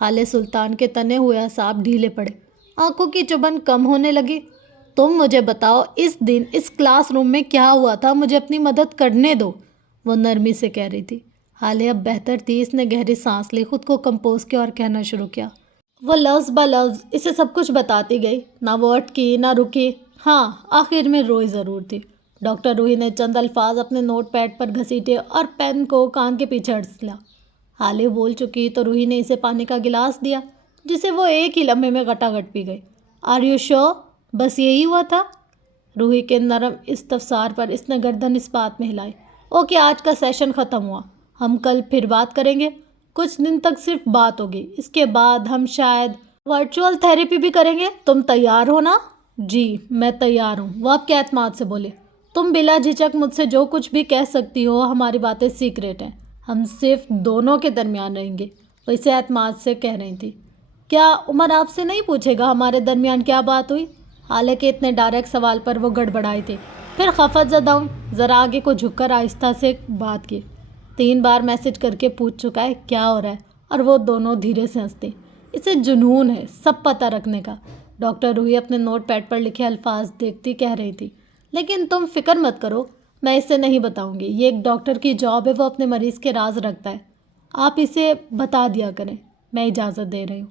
حالے سلطان کے تنے ہوئے اعصاب ڈھیلے پڑے. آنکھوں کی چبھن کم ہونے لگی. تم مجھے بتاؤ اس دن اس کلاس روم میں کیا ہوا تھا. مجھے اپنی مدد کرنے دو. وہ نرمی سے کہہ رہی تھی. حالے اب بہتر تھی. اس نے گہری سانس لی، خود کو کمپوز کیا اور کہنا شروع کیا. وہ لفظ بہ لفظ اسے سب کچھ بتاتی گئی. نہ وہ اٹکی نہ رکی. ہاں آخر میں روئی ضرور تھی. ڈاکٹر روحی نے چند الفاظ اپنے نوٹ پیڈ پر گھسیٹے اور پین کو کان کے پیچھے اڑس لیا. حالے بول چکی تو روحی نے اسے پانی کا گلاس دیا جسے وہ ایک ہی لمحے میں گھٹا گھٹ پی گئی. Are you sure? بس یہی ہوا تھا؟ روحی کے نرم استفسار پر اس نے گردن اس بات میں ہلائی. اوکے آج کا سیشن ختم ہوا. ہم کل پھر بات کریں گے. کچھ دن تک صرف بات ہوگی. اس کے بعد ہم شاید ورچوئل تھیراپی بھی کریں گے. تم تیار ہو نا؟ جی میں تیار ہوں. وہ آپ کے اعتماد سے بولے. تم بلا جھجک مجھ سے جو کچھ بھی کہہ سکتی ہو. ہماری باتیں سیکریٹ ہیں. ہم صرف دونوں کے درمیان رہیں گے. وہ اسے اعتماد سے کہہ رہی تھی. کیا عمر آپ سے نہیں پوچھے گا ہمارے درمیان کیا بات ہوئی؟ حالانکہ اتنے ڈائریکٹ سوال پر وہ گڑبڑائی تھی. پھر خفت زدہ ہوں. ذرا آگے کو جھک کر آہستہ سے بات کی. 3 بار میسج کر کے پوچھ چکا ہے کیا ہو رہا ہے، اور وہ دونوں دھیرے سے ہنستے. اسے جنون ہے سب پتہ رکھنے کا. ڈاکٹر روحی اپنے نوٹ پیڈ پر لکھے الفاظ دیکھتی کہہ رہی تھی. لیکن تم فکر مت کرو، میں اسے نہیں بتاؤں گی. یہ ایک ڈاکٹر کی جاب ہے، وہ اپنے مریض کے راز رکھتا ہے. آپ اسے بتا دیا کریں. میں اجازت دے رہی ہوں.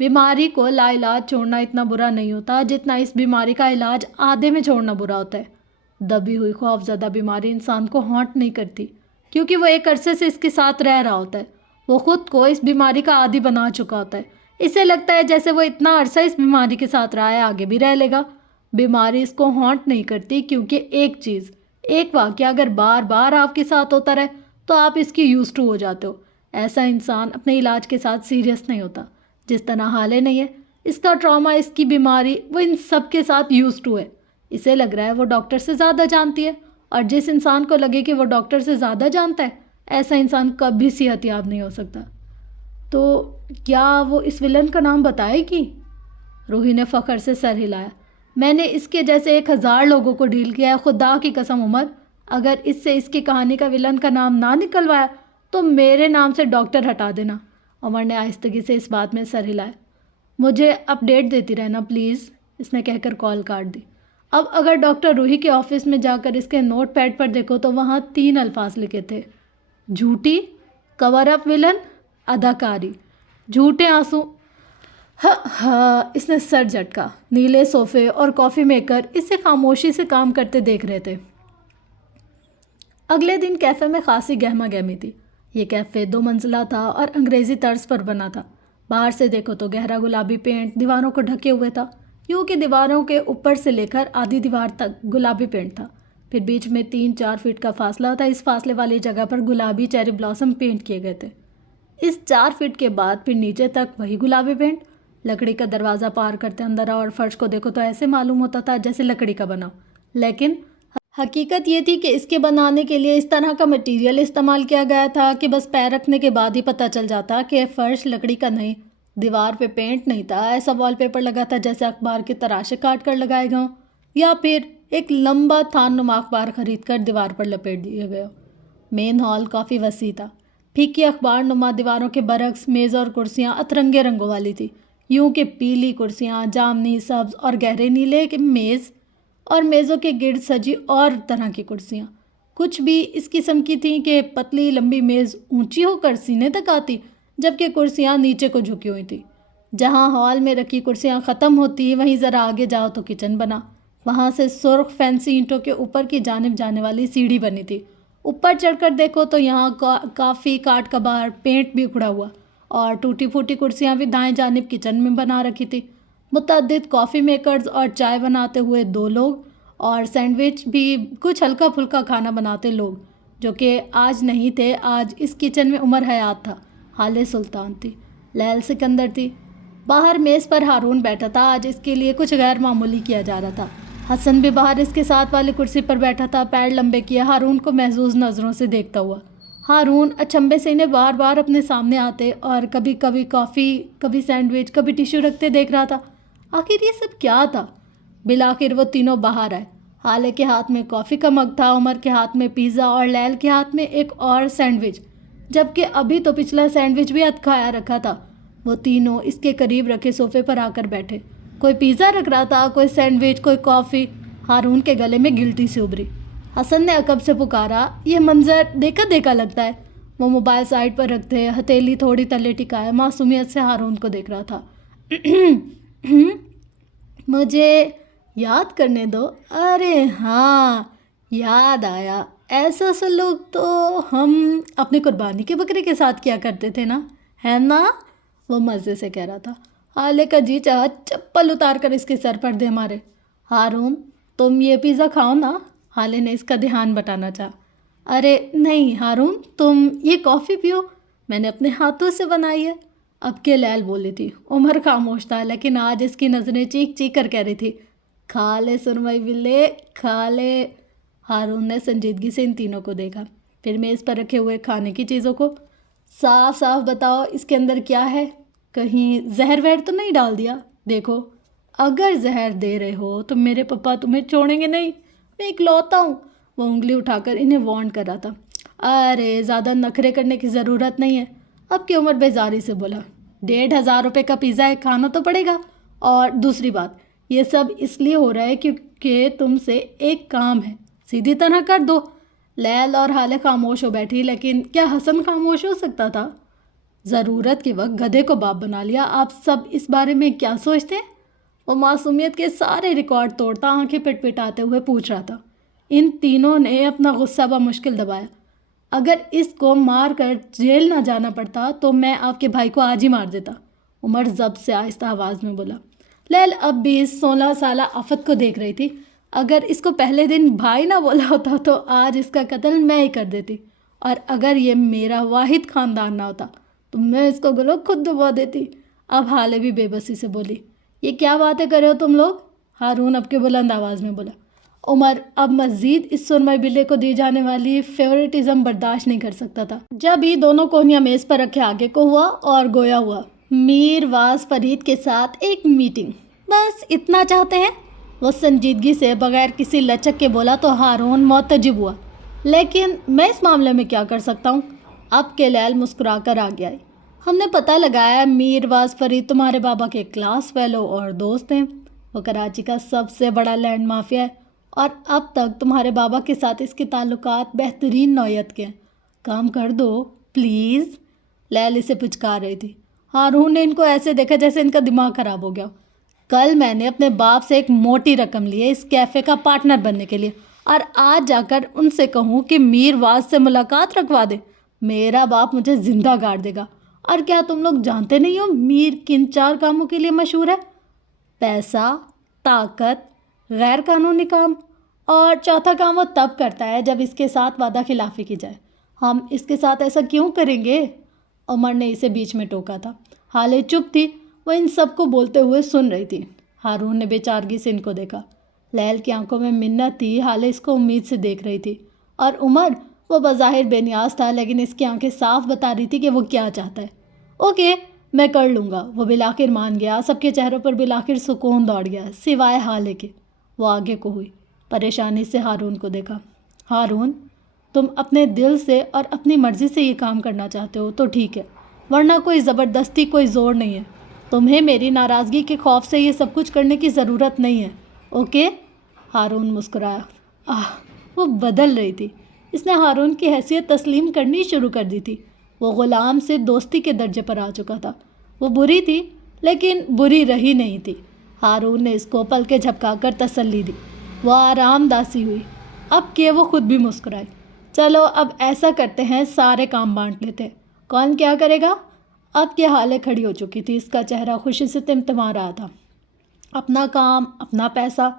بیماری کو لا علاج چھوڑنا اتنا برا نہیں ہوتا جتنا اس بیماری کا علاج آدھے میں چھوڑنا برا ہوتا ہے۔ دبی ہوئی خوف زدہ بیماری انسان کو ہانٹ نہیں کرتی کیونکہ وہ ایک عرصے سے اس کے ساتھ رہ رہا ہوتا ہے۔ وہ خود کو اس بیماری کا عادی بنا چکا ہوتا ہے۔ اسے لگتا ہے جیسے وہ اتنا عرصہ اس بیماری کے ساتھ رہا ہے، آگے بھی رہ لے گا۔ بیماری اس کو ہانٹ نہیں کرتی کیونکہ ایک واقعہ اگر بار بار آپ کے ساتھ ہوتا رہے تو آپ اس کی یوز ٹو ہو جاتے ہو۔ ایسا انسان اپنے علاج کے ساتھ سیریس نہیں ہوتا۔ جس طرح حالے نہیں ہے، اس کا ٹراما، اس کی بیماری، وہ ان سب کے ساتھ یوز ٹو ہے۔ اسے لگ رہا ہے وہ ڈاکٹر سے زیادہ جانتی ہے، اور جس انسان کو لگے کہ وہ ڈاکٹر سے زیادہ جانتا ہے، ایسا انسان کبھی صحت یاب نہیں ہو سکتا۔ تو کیا وہ اس ولن کا نام بتائے گی؟ روحی نے فخر سے سر ہلایا۔ میں نے اس کے جیسے 1000 لوگوں کو ڈیل کیا ہے، خدا کی قسم عمر، اگر اس سے اس کی کہانی کا ولن کا نام نہ نکلوایا تو میرے نام سے ڈاکٹر ہٹا دینا۔ عمر نے آہستگی سے اس بات میں سر ہلایا۔ مجھے اپ ڈیٹ دیتی رہنا پلیز، اس نے کہہ کر کال کاٹ دی۔ اب اگر ڈاکٹر روحی کے آفس میں جا کر اس کے نوٹ پیڈ پر دیکھو تو وہاں 3 الفاظ لکھے تھے: جھوٹی، کور اپ ولن، اداکاری، جھوٹے آنسو۔ اس نے سر جھٹکا۔ نیلے صوفے اور کافی میکر اسے خاموشی سے کام کرتے دیکھ رہے تھے۔ اگلے دن کیفے میں خاصی گہما گہمی تھی۔ یہ کیفے 2 منزلہ تھا اور انگریزی طرز پر بنا تھا۔ باہر سے دیکھو تو گہرا گلابی پینٹ دیواروں کو ڈھکے ہوئے تھا، یوں کہ دیواروں کے اوپر سے لے کر آدھی دیوار تک گلابی پینٹ تھا۔ پھر بیچ میں 3-4 فٹ کا فاصلہ تھا۔ اس فاصلے والی جگہ پر گلابی چیری بلاسم پینٹ کیے گئے تھے۔ اس 4 فٹ کے بعد پھر نیچے تک وہی گلابی پینٹ۔ لکڑی کا دروازہ پار کرتے اندر اور فرش کو دیکھو تو ایسے معلوم ہوتا تھا جیسے لکڑی کا بنا، لیکن حقیقت یہ تھی کہ اس کے بنانے کے لیے اس طرح کا مٹیریل استعمال کیا گیا تھا کہ بس پیر رکھنے کے بعد ہی پتہ چل جاتا کہ فرش لکڑی کا نہیں۔ دیوار پہ پینٹ نہیں تھا، ایسا وال پیپر لگا تھا جیسے اخبار کے تراشے کاٹ کر لگائے گئے ہوں، یا پھر ایک لمبا تھان نما اخبار خرید کر دیوار پر لپیٹ دیے گئے ہو۔ مین ہال کافی وسیع تھا۔ پھیکی اخبار نما دیواروں کے برعکس میز اور کرسیاں اترنگے رنگوں والی تھی، یوں کہ پیلی کرسیاں، جامنی، سبز اور گہرے نیلے کے میز، اور میزوں کے گرد سجی اور طرح کی کرسیاں کچھ بھی اس قسم کی تھیں کہ پتلی لمبی میز اونچی ہو کر سینے تک آتی، جبکہ کرسیاں نیچے کو جھکی ہوئی تھیں۔ جہاں ہال میں رکھی کرسیاں ختم ہوتی وہیں ذرا آگے جاؤ تو کچن بنا۔ وہاں سے سرخ فینسی اینٹوں کے اوپر کی جانب جانے والی سیڑھی بنی تھی۔ اوپر چڑھ کر دیکھو تو یہاں کافی کاٹ کباڑ، پینٹ بھی اکھڑا ہوا، اور ٹوٹی پھوٹی کرسیاں بھی دائیں جانب کچن میں بنا رکھی تھی۔ متعدد کافی میکرز اور چائے بناتے ہوئے 2 لوگ، اور سینڈوچ بھی کچھ ہلکا پھلکا کھانا بناتے لوگ، جو کہ آج نہیں تھے۔ آج اس کچن میں عمر حیات تھا، حالِ سلطان تھی، لیل سکندر تھی۔ باہر میز پر ہارون بیٹھا تھا۔ آج اس کے لیے کچھ غیر معمولی کیا جا رہا تھا۔ حسن بھی باہر اس کے ساتھ والی کرسی پر بیٹھا تھا، پیر لمبے کیے ہارون کو محظوظ نظروں سے دیکھتا ہوا۔ ہارون اچنبھے سے انہیں بار بار اپنے سامنے آتے اور کبھی کافی، کبھی سینڈوچ، کبھی ٹیشو رکھتے دیکھ رہا تھا۔ آخر یہ سب کیا تھا؟ بالآخر وہ تینوں باہر آئے۔ حالے کے ہاتھ میں کافی کا مگ تھا، عمر کے ہاتھ میں پیزا اور لیل کے ہاتھ میں ایک اور سینڈوچ، جبکہ ابھی تو پچھلا سینڈوچ بھی کھایا رکھا تھا۔ وہ تینوں اس کے قریب رکھے صوفے پر آ کر بیٹھے۔ کوئی پیزا رکھ رہا تھا، کوئی سینڈوچ، کوئی کافی۔ ہارون کے گلے میں گلٹی سی ابھری۔ حسن نے عقب سے پکارا، یہ منظر دیکھا لگتا ہے۔ وہ موبائل سائڈ پر رکھتے ہتھیلی تھوڑی تلے ٹکائے معصومیت سے ہارون کو دیکھ رہا تھا۔ مجھے یاد کرنے دو۔ ارے ہاں، یاد آیا، ایسا سلوک تو ہم اپنی قربانی کے بکرے کے ساتھ کیا کرتے تھے نا، ہے نا؟ وہ مزے سے کہہ رہا تھا۔ حالے کا جی چاہا چپل اتار کر اس کے سر پر دے مارے۔ ہارون، تم یہ پیزا کھاؤ نا، حالے نے اس کا دھیان بٹانا چاہا۔ ارے نہیں ہارون، تم یہ کافی پیو، میں نے اپنے ہاتھوں سے بنائی ہے۔ اب کے لیل بولی تھی۔ عمر خاموش تھا، لیکن آج اس کی نظریں چیخ چیخ کر کہہ رہی تھی، کھا لے سرمئی بلے، کھا لے۔ ہارون نے سنجیدگی سے ان تینوں کو دیکھا، پھر میز پر رکھے ہوئے کھانے کی چیزوں کو۔ صاف صاف بتاؤ اس کے اندر کیا ہے؟ کہیں زہر وہر تو نہیں ڈال دیا؟ دیکھو، اگر زہر دے رہے ہو تو میرے پپا تمہیں چھوڑیں گے نہیں، میں اکلوتا ہوں۔ وہ انگلی اٹھا کر انہیں وارن کر رہا تھا۔ ارے زیادہ نخرے کرنے کی ضرورت نہیں ہے۔ اب کی عمر بیزاری سے بولا، 1500 روپے کا پیزا ہے، کھانا تو پڑے گا۔ اور دوسری بات، یہ سب اس لیے ہو رہا ہے کیونکہ تم سے ایک کام ہے، سیدھی طرح کر دو۔ لیل اور حالے خاموش ہو بیٹھی، لیکن کیا حسن خاموش ہو سکتا تھا؟ ضرورت کے وقت گدھے کو باپ بنا لیا. آپ سب اس بارے میں کیا سوچتے ہیں؟ وہ معصومیت کے سارے ریکارڈ توڑتا آنکھیں پٹ پٹاتے ہوئے پوچھ رہا تھا. ان تینوں نے اپنا غصہ بمشکل دبایا. اگر اس کو مار کر جیل نہ جانا پڑتا تو میں آپ کے بھائی کو آج ہی مار دیتا. عمر ضبط سے آہستہ آواز میں بولا. لیل اب بھی اس 16 سالہ آفت کو دیکھ رہی تھی. اگر اس کو پہلے دن بھائی نہ بولا ہوتا تو آج اس کا قتل میں ہی کر دیتی. اور اگر یہ میرا واحد خاندان نہ ہوتا تو میں اس کو گلو خود دبا دیتی. اب حالے بھی بے بسی سے بولی. یہ کیا باتیں کر رہے ہو تم لوگ؟ ہارون اب کے بلند آواز میں بولا. عمر اب مزید اس سرمئی بلے کو دی جانے والی فیورٹزم برداشت نہیں کر سکتا تھا. جب ہی دونوں کونیاں میز پر رکھے آگے کو ہوا اور گویا ہوا. میر واز فرید کے ساتھ ایک میٹنگ، بس اتنا چاہتے ہیں؟ وہ سنجیدگی سے بغیر کسی لچک کے بولا تو ہارون معتجب ہوا. لیکن میں اس معاملے میں کیا کر سکتا ہوں؟ اب کے لیل مسکرا کر آگے آئی. ہم نے پتہ لگایا میر واز فرید تمہارے بابا کے کلاس فیلو اور دوست ہیں. وہ کراچی کا سب سے بڑا لینڈ مافیا ہے اور اب تک تمہارے بابا کے ساتھ اس کے تعلقات بہترین نوعیت کے ہیں. کام کر دو پلیز. لیل اسے پچکار رہی تھی. ہارون نے ان کو ایسے دیکھا جیسے ان کا دماغ خراب ہو گیا. کل میں نے اپنے باپ سے ایک موٹی رقم لی ہے اس کیفے کا پارٹنر بننے کے لیے اور آج جا کر ان سے کہوں کہ میر واز سے ملاقات رکھوا دے. میرا باپ مجھے زندہ گاڑ دے گا. اور کیا تم لوگ جانتے نہیں ہو میر کن 4 کاموں کے لیے مشہور ہے؟ پیسہ، طاقت، غیر قانونی کام اور چوتھا کام وہ تب کرتا ہے جب اس کے ساتھ وعدہ خلافی کی جائے. ہم اس کے ساتھ ایسا کیوں کریں گے؟ عمر نے اسے بیچ میں ٹوکا تھا. حالے چپ تھی. وہ ان سب کو بولتے ہوئے سن رہی تھی. ہارون نے بے چارگی سے ان کو دیکھا. لیل کی آنکھوں میں منت تھی. حالے اس کو امید سے دیکھ رہی تھی. اور عمر وہ بظاہر بے نیاز تھا لیکن اس کی آنکھیں صاف بتا رہی تھی کہ وہ کیا چاہتا ہے. اوکے میں کر لوں گا. وہ بالآخر مان گیا. سب کے چہروں پر بالآخر سکون دوڑ گیا سوائے حالے کے. وہ آگے کو ہوئی. پریشانی سے ہارون کو دیکھا. ہارون تم اپنے دل سے اور اپنی مرضی سے یہ کام کرنا چاہتے ہو تو ٹھیک ہے، ورنہ کوئی زبردستی کوئی زور نہیں ہے. تمہیں میری ناراضگی کے خوف سے یہ سب کچھ کرنے کی ضرورت نہیں ہے. اوکے؟ ہارون مسکرایا. وہ بدل رہی تھی. اس نے ہارون کی حیثیت تسلیم کرنی شروع کر دی تھی. وہ غلام سے دوستی کے درجے پر آ چکا تھا. وہ بری تھی لیکن بری رہی نہیں تھی. ہارون نے اس کو پل کے جھپکا کر تسلی دی. وہ آرام داسی ہوئی. اب کہ وہ خود بھی مسکرائی. چلو اب ایسا کرتے ہیں سارے کام بانٹ لیتے ہیں. کون کیا کرے گا؟ اب کے حالے کھڑی ہو چکی تھی. اس کا چہرہ خوشی سے تمتما رہا تھا. اپنا کام، اپنا پیسہ،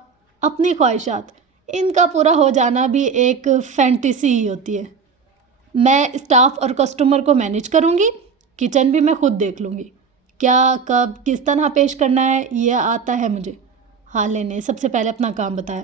اپنی خواہشات، ان کا پورا ہو جانا بھی ایک فینٹیسی ہی ہوتی ہے. میں اسٹاف اور کسٹمر کو مینیج کروں گی. کچن بھی میں خود دیکھ لوں گی. کیا کب کس طرح پیش کرنا ہے یہ آتا ہے مجھے. حالے نے سب سے پہلے اپنا کام بتایا.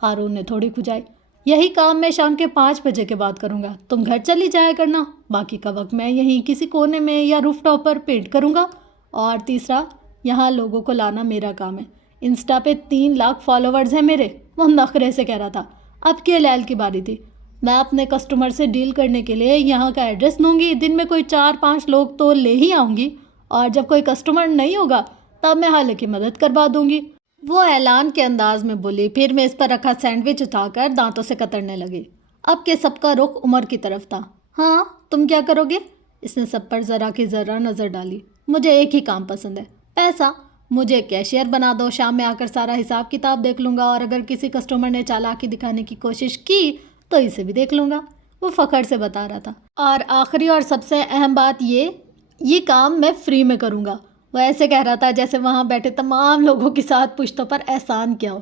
ہارون نے تھوڑی کھجائی. یہی کام میں شام کے 5 بجے کے بعد کروں گا. تم گھر چلی جایا کرنا. باقی کا وقت میں یہیں کسی کونے میں یا روف ٹاپ پر پینٹ کروں گا. اور تیسرا، یہاں لوگوں کو لانا میرا کام ہے. انسٹا پہ 3 لاکھ فالوورز ہیں میرے. وہ نخرے سے کہہ رہا تھا. اب کے لیل کی باری تھی. میں اپنے کسٹمر سے ڈیل کرنے کے لیے یہاں کا ایڈریس دوں گی. دن میں کوئی 4-5 لوگ تو لے ہی آؤں گی اور جب کوئی کسٹمر نہیں ہوگا تب میں حالے کی مدد کروا دوں گی. وہ اعلان کے انداز میں بولی. پھر میز پر رکھا سینڈوچ اٹھا کر دانتوں سے کترنے لگی. اب کے سب کا رخ عمر کی طرف تھا. ہاں تم کیا کرو گے؟ اس نے سب پر ذرا کی ذرا نظر ڈالی. مجھے ایک ہی کام پسند ہے، پیسہ. مجھے کیشیئر بنا دو. شام میں آ کر سارا حساب کتاب دیکھ لوں گا اور اگر کسی کسٹمر نے چالاکی دکھانے کی کوشش کی تو اسے بھی دیکھ لوں گا. وہ فخر سے بتا رہا تھا. اور آخری اور سب سے اہم بات یہ کام میں فری میں کروں گا. وہ ایسے کہہ رہا تھا جیسے وہاں بیٹھے تمام لوگوں کے ساتھ پشتوں پر احسان کیا ہو.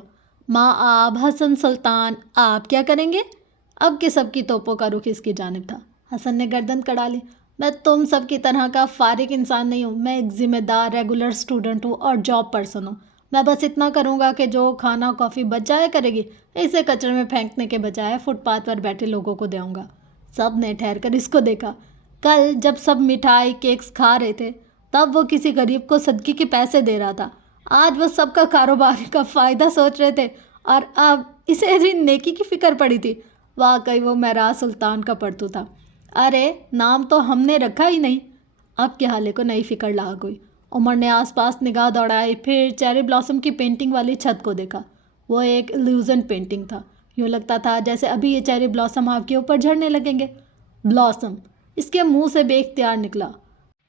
ماں آپ، حسن سلطان، آپ کیا کریں گے؟ اب کے سب کی توپوں کا رخ اس کی جانب تھا. حسن نے گردن کڑا لی. میں تم سب کی طرح کا فارغ انسان نہیں ہوں. میں ایک ذمہ دار ریگولر اسٹوڈنٹ ہوں اور جاب پرسن ہوں. میں بس اتنا کروں گا کہ جو کھانا کافی بچ جائے کرے گی اسے کچرے میں پھینکنے کے بجائے فٹ پاتھ پر بیٹھے لوگوں کو دے آؤں گا. سب نے ٹھہر کر اس کو دیکھا. کل جب سب مٹھائی کیکس کھا رہے تھے تب وہ کسی غریب کو صدقے کے پیسے دے رہا تھا. آج وہ سب کا کاروبار کا فائدہ سوچ رہے تھے اور اب اسے نیکی کی فکر پڑی تھی. واقعی وہ معراج سلطان کا پرتو تھا. ارے نام تو ہم نے رکھا ہی نہیں. اب کے حالے کو نئی فکر لاحق ہوئی. عمر نے آس پاس نگاہ دوڑائی. پھر چیری بلاسم کی پینٹنگ والی چھت کو دیکھا. وہ ایک ایلیوژن پینٹنگ تھا. یوں لگتا تھا جیسے ابھی یہ چیری بلاسم آپ کے اوپر جھڑنے لگیں گے. بلاسم اس کے منہ سے بے اختیار نکلا.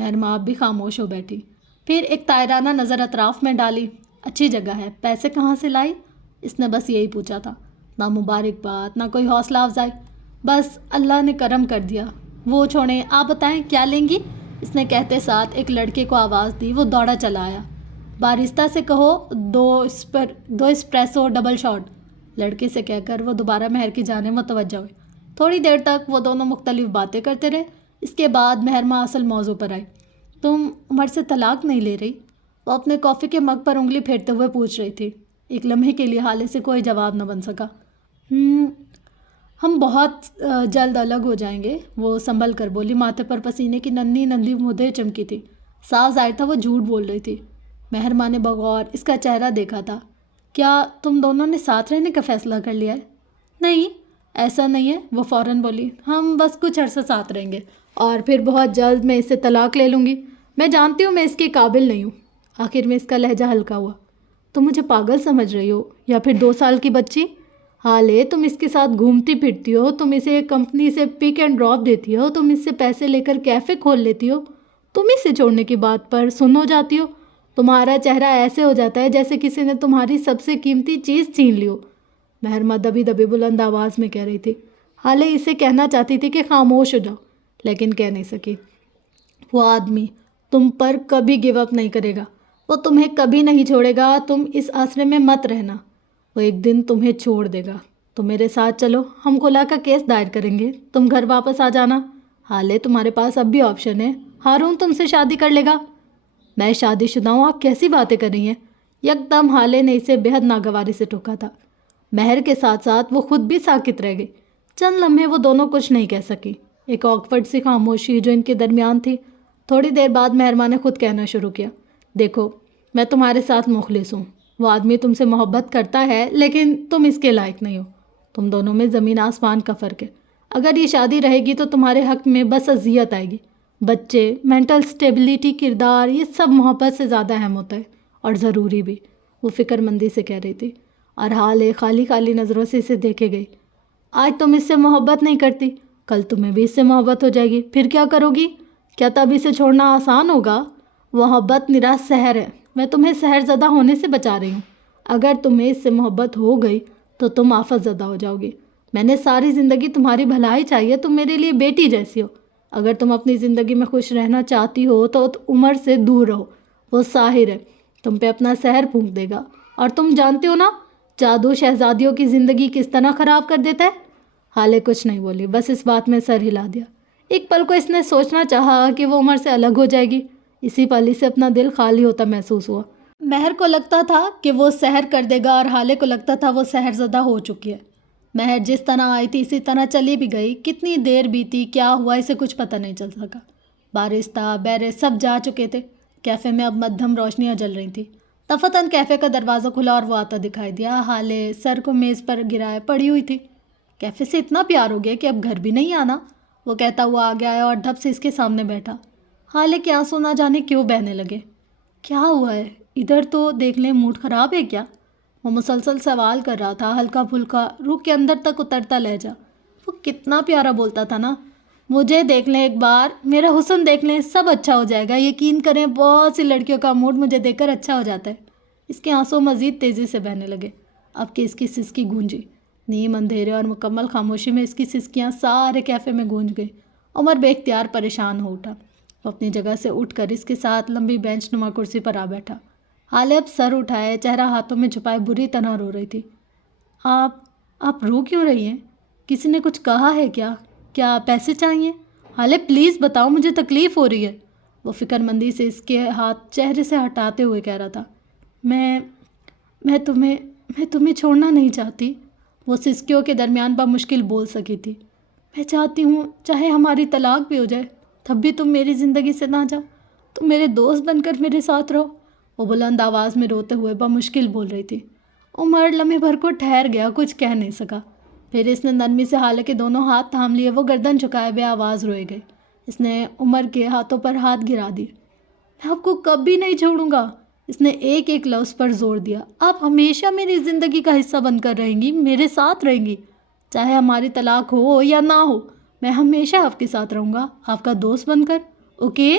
مہرماں اب بھی خاموش ہو بیٹھی، پھر ایک طائرانہ نظر اطراف میں ڈالی۔ اچھی جگہ ہے، پیسے کہاں سے لائی؟ اس نے بس یہی پوچھا تھا، نہ مبارک بات، نہ کوئی حوصلہ افزائی، بس اللہ نے کرم کر دیا۔ وہ چھوڑیں، آپ بتائیں کیا لیں گی؟ اس نے کہتے ساتھ ایک لڑکے کو آواز دی۔ وہ دوڑا چلا آیا۔ بارسٹا سے کہو دو اسپریسو ڈبل شاٹ، لڑکے سے کہہ کر وہ دوبارہ مہر کی جانب متوجہ ہوئے۔ تھوڑی دیر تک وہ دونوں مختلف باتیں کرتے رہے۔ اس کے بعد مہرماں اصل موضوع پر آئی۔ تم عمر سے طلاق نہیں لے رہی؟ وہ اپنے کافی کے مگ پر انگلی پھیرتے ہوئے پوچھ رہی تھی۔ ایک لمحے کے لیے حالے سے کوئی جواب نہ بن سکا۔ ہم بہت جلد الگ ہو جائیں گے، وہ سنبھل کر بولی۔ ماتھے پر پسینے کی ننھی ننھی بوندیں چمکی تھی۔ صاف ظاہر تھا وہ جھوٹ بول رہی تھی۔ مہرماں نے بغور اس کا چہرہ دیکھا تھا۔ کیا تم دونوں نے ساتھ رہنے کا فیصلہ کر لیا ہے؟ نہیں، ایسا نہیں ہے، وہ فوراً بولی۔ ہم بس کچھ عرصہ ساتھ رہیں گے اور پھر بہت جلد میں اس سے طلاق لے لوں گی۔ میں جانتی ہوں میں اس کے قابل نہیں ہوں۔ آخر میں اس کا لہجہ ہلکا ہوا۔ تم مجھے پاگل سمجھ رہی ہو یا پھر 2 سال کی بچی؟ حالے تم اس کے ساتھ گھومتی پھرتی ہو، تم اسے کمپنی سے پک اینڈ ڈراپ دیتی ہو، تم اس سے پیسے لے کر کیفے کھول لیتی ہو، تم اسے چھوڑنے کی بات پر سن ہو جاتی ہو۔ تمہارا چہرہ ایسے ہو جاتا ہے جیسے کسی نے تمہاری سب سے قیمتی چیز چھین لی ہو۔ مہرماں دبی دبی بلند آواز میں کہہ رہی تھی۔ حالے اسے کہنا چاہتی تھی کہ خاموش ہو جاؤ، لیکن کہہ نہیں سکی۔ وہ آدمی تم پر کبھی گیو اپ نہیں کرے گا، وہ تمہیں کبھی نہیں چھوڑے گا۔ تم اس آسرے میں مت رہنا، وہ ایک دن تمہیں چھوڑ دے گا۔ تم میرے ساتھ چلو، ہم خلا کا کیس دائر کریں گے، تم گھر واپس آ جانا۔ حالے تمہارے پاس اب بھی آپشن ہے، ہارون تم سے شادی کر لے گا۔ میں شادی شدہ ہوں، آپ کیسی باتیں کر رہی ہیں؟ یکدم حالے نے اسے بےحد ناگواری سے ٹوکا تھا۔ مہر کے ساتھ ساتھ وہ خود بھی ساکت رہ گئی۔ چند لمحے وہ دونوں کچھ نہیں کہہ سکی، ایک آکورڈ سی خاموشی جو ان کے درمیان تھی۔ تھوڑی دیر بعد مہرماں نے خود کہنا شروع کیا۔ دیکھو، میں تمہارے ساتھ مخلص ہوں، وہ آدمی تم سے محبت کرتا ہے لیکن تم اس کے لائق نہیں ہو۔ تم دونوں میں زمین آسمان کا فرق ہے۔ اگر یہ شادی رہے گی تو تمہارے حق میں بس اذیت آئے گی۔ بچے، مینٹل سٹیبلٹی، کردار، یہ سب محبت سے زیادہ اہم ہوتا ہے اور ضروری بھی، وہ فکر مندی سے کہہ رہی تھی۔ اور حالے خالی خالی نظروں سے اسے دیکھے گئی۔ آج تم اس سے محبت نہیں کرتی، کل تمہیں بھی اس سے محبت ہو جائے گی، پھر کیا کرو گی؟ کیا تب اسے چھوڑنا آسان ہوگا؟ محبت نراش سحر ہے، میں تمہیں سحر زدہ ہونے سے بچا رہی ہوں۔ اگر تمہیں اس سے محبت ہو گئی تو تم آفت زدہ ہو جاؤ گی۔ میں نے ساری زندگی تمہاری بھلائی چاہیے، تم میرے لیے بیٹی جیسی ہو۔ اگر تم اپنی زندگی میں خوش رہنا چاہتی ہو تو عمر سے دور رہو، وہ ساحر ہے، تم پہ اپنا سحر پھونک دے گا۔ اور تم جانتے ہو نا جادو شہزادیوں کی زندگی کس طرح خراب کر دیتا ہے؟ حالے کچھ نہیں بولی، بس اس بات میں سر ہلا دیا۔ ایک پل کو اس نے سوچنا چاہا کہ وہ عمر سے الگ ہو جائے گی۔ اسی پل ہی سے اپنا دل خالی ہوتا محسوس ہوا۔ مہر کو لگتا تھا کہ وہ سحر کر دے گا اور حالے کو لگتا تھا وہ سحر زدہ ہو چکی ہے۔ مہر جس طرح آئی تھی اسی طرح چلی بھی گئی۔ کتنی دیر بیتی، کیا ہوا، اسے کچھ پتہ نہیں چل سکا۔ بارسٹا، بیرے سب جا چکے تھے۔ کیفے میں اب مدھم روشنیاں جل رہی تھیں۔ دفتن کیفے کا دروازہ کھلا اور وہ آتا دکھائی دیا۔ حالے سر کو میز پر گرائے پڑی ہوئی تھی۔ کیفے سے اتنا پیار ہو گیا کہ اب گھر بھی نہیں آنا، وہ کہتا ہوا آگے آیا اور دھپ سے اس کے سامنے بیٹھا۔ حالے کے آنسو نہ جانے کیوں بہنے لگے۔ کیا ہوا ہے؟ ادھر تو دیکھ لیں، موڈ خراب ہے کیا؟ وہ مسلسل سوال کر رہا تھا، ہلکا پھلکا، روح کے اندر تک اترتا لہجہ۔ وہ کتنا پیارا بولتا تھا نا، مجھے دیکھ لیں ایک بار، میرا حسن دیکھ لیں، سب اچھا ہو جائے گا۔ یقین کریں بہت سی لڑکیوں کا موڈ مجھے دیکھ کر اچھا ہو جاتا ہے۔ اس کے آنسو مزید تیزی سے بہنے لگے۔ اب کہ اس کی سسکی گونجی، نیم اندھیرے اور مکمل خاموشی میں اس کی سسکیاں سارے کیفے میں گونج گئی۔ عمر بے اختیار پریشان ہو اٹھا۔ وہ اپنی جگہ سے اٹھ کر اس کے ساتھ لمبی بینچ نما کرسی پر آ بیٹھا۔ حالے اب سر اٹھائے، چہرہ ہاتھوں میں چھپائے بری طرح رو رہی تھی۔ آپ رو کیوں رہی ہیں؟ کسی نے کچھ کہا ہے کیا؟ کیا پیسے چاہیے؟ حالے پلیز بتاؤ، مجھے تکلیف ہو رہی ہے، وہ فکر مندی سے اس کے ہاتھ چہرے سے ہٹاتے ہوئے کہہ رہا تھا۔ میں تمہیں چھوڑنا نہیں چاہتی، وہ سسکیوں کے درمیان بمشکل بول سکی تھی۔ میں چاہتی ہوں چاہے ہماری طلاق بھی ہو جائے تب بھی تم میری زندگی سے نہ جاؤ، تم میرے دوست بن کر میرے ساتھ رہو، وہ بلند آواز میں روتے ہوئے بمشکل بول رہی تھی۔ عمر لمحے بھر کو ٹھہر گیا، کچھ کہہ نہیں سکا۔ پھر اس نے نرمی سے حالے کے دونوں ہاتھ تھام لیے، وہ گردن جھکائے بے آواز روئے گئے۔ اس نے عمر کے ہاتھوں پر ہاتھ گرا دیے۔ میں آپ کو کبھی نہیں چھوڑوں گا، اس نے ایک ایک لفظ پر زور دیا۔ آپ ہمیشہ میری زندگی کا حصہ بن کر رہیں گی، میرے ساتھ رہیں گی، چاہے ہماری طلاق ہو یا نہ ہو، میں ہمیشہ آپ کے ساتھ رہوں گا، آپ کا دوست بن کر، اوکے؟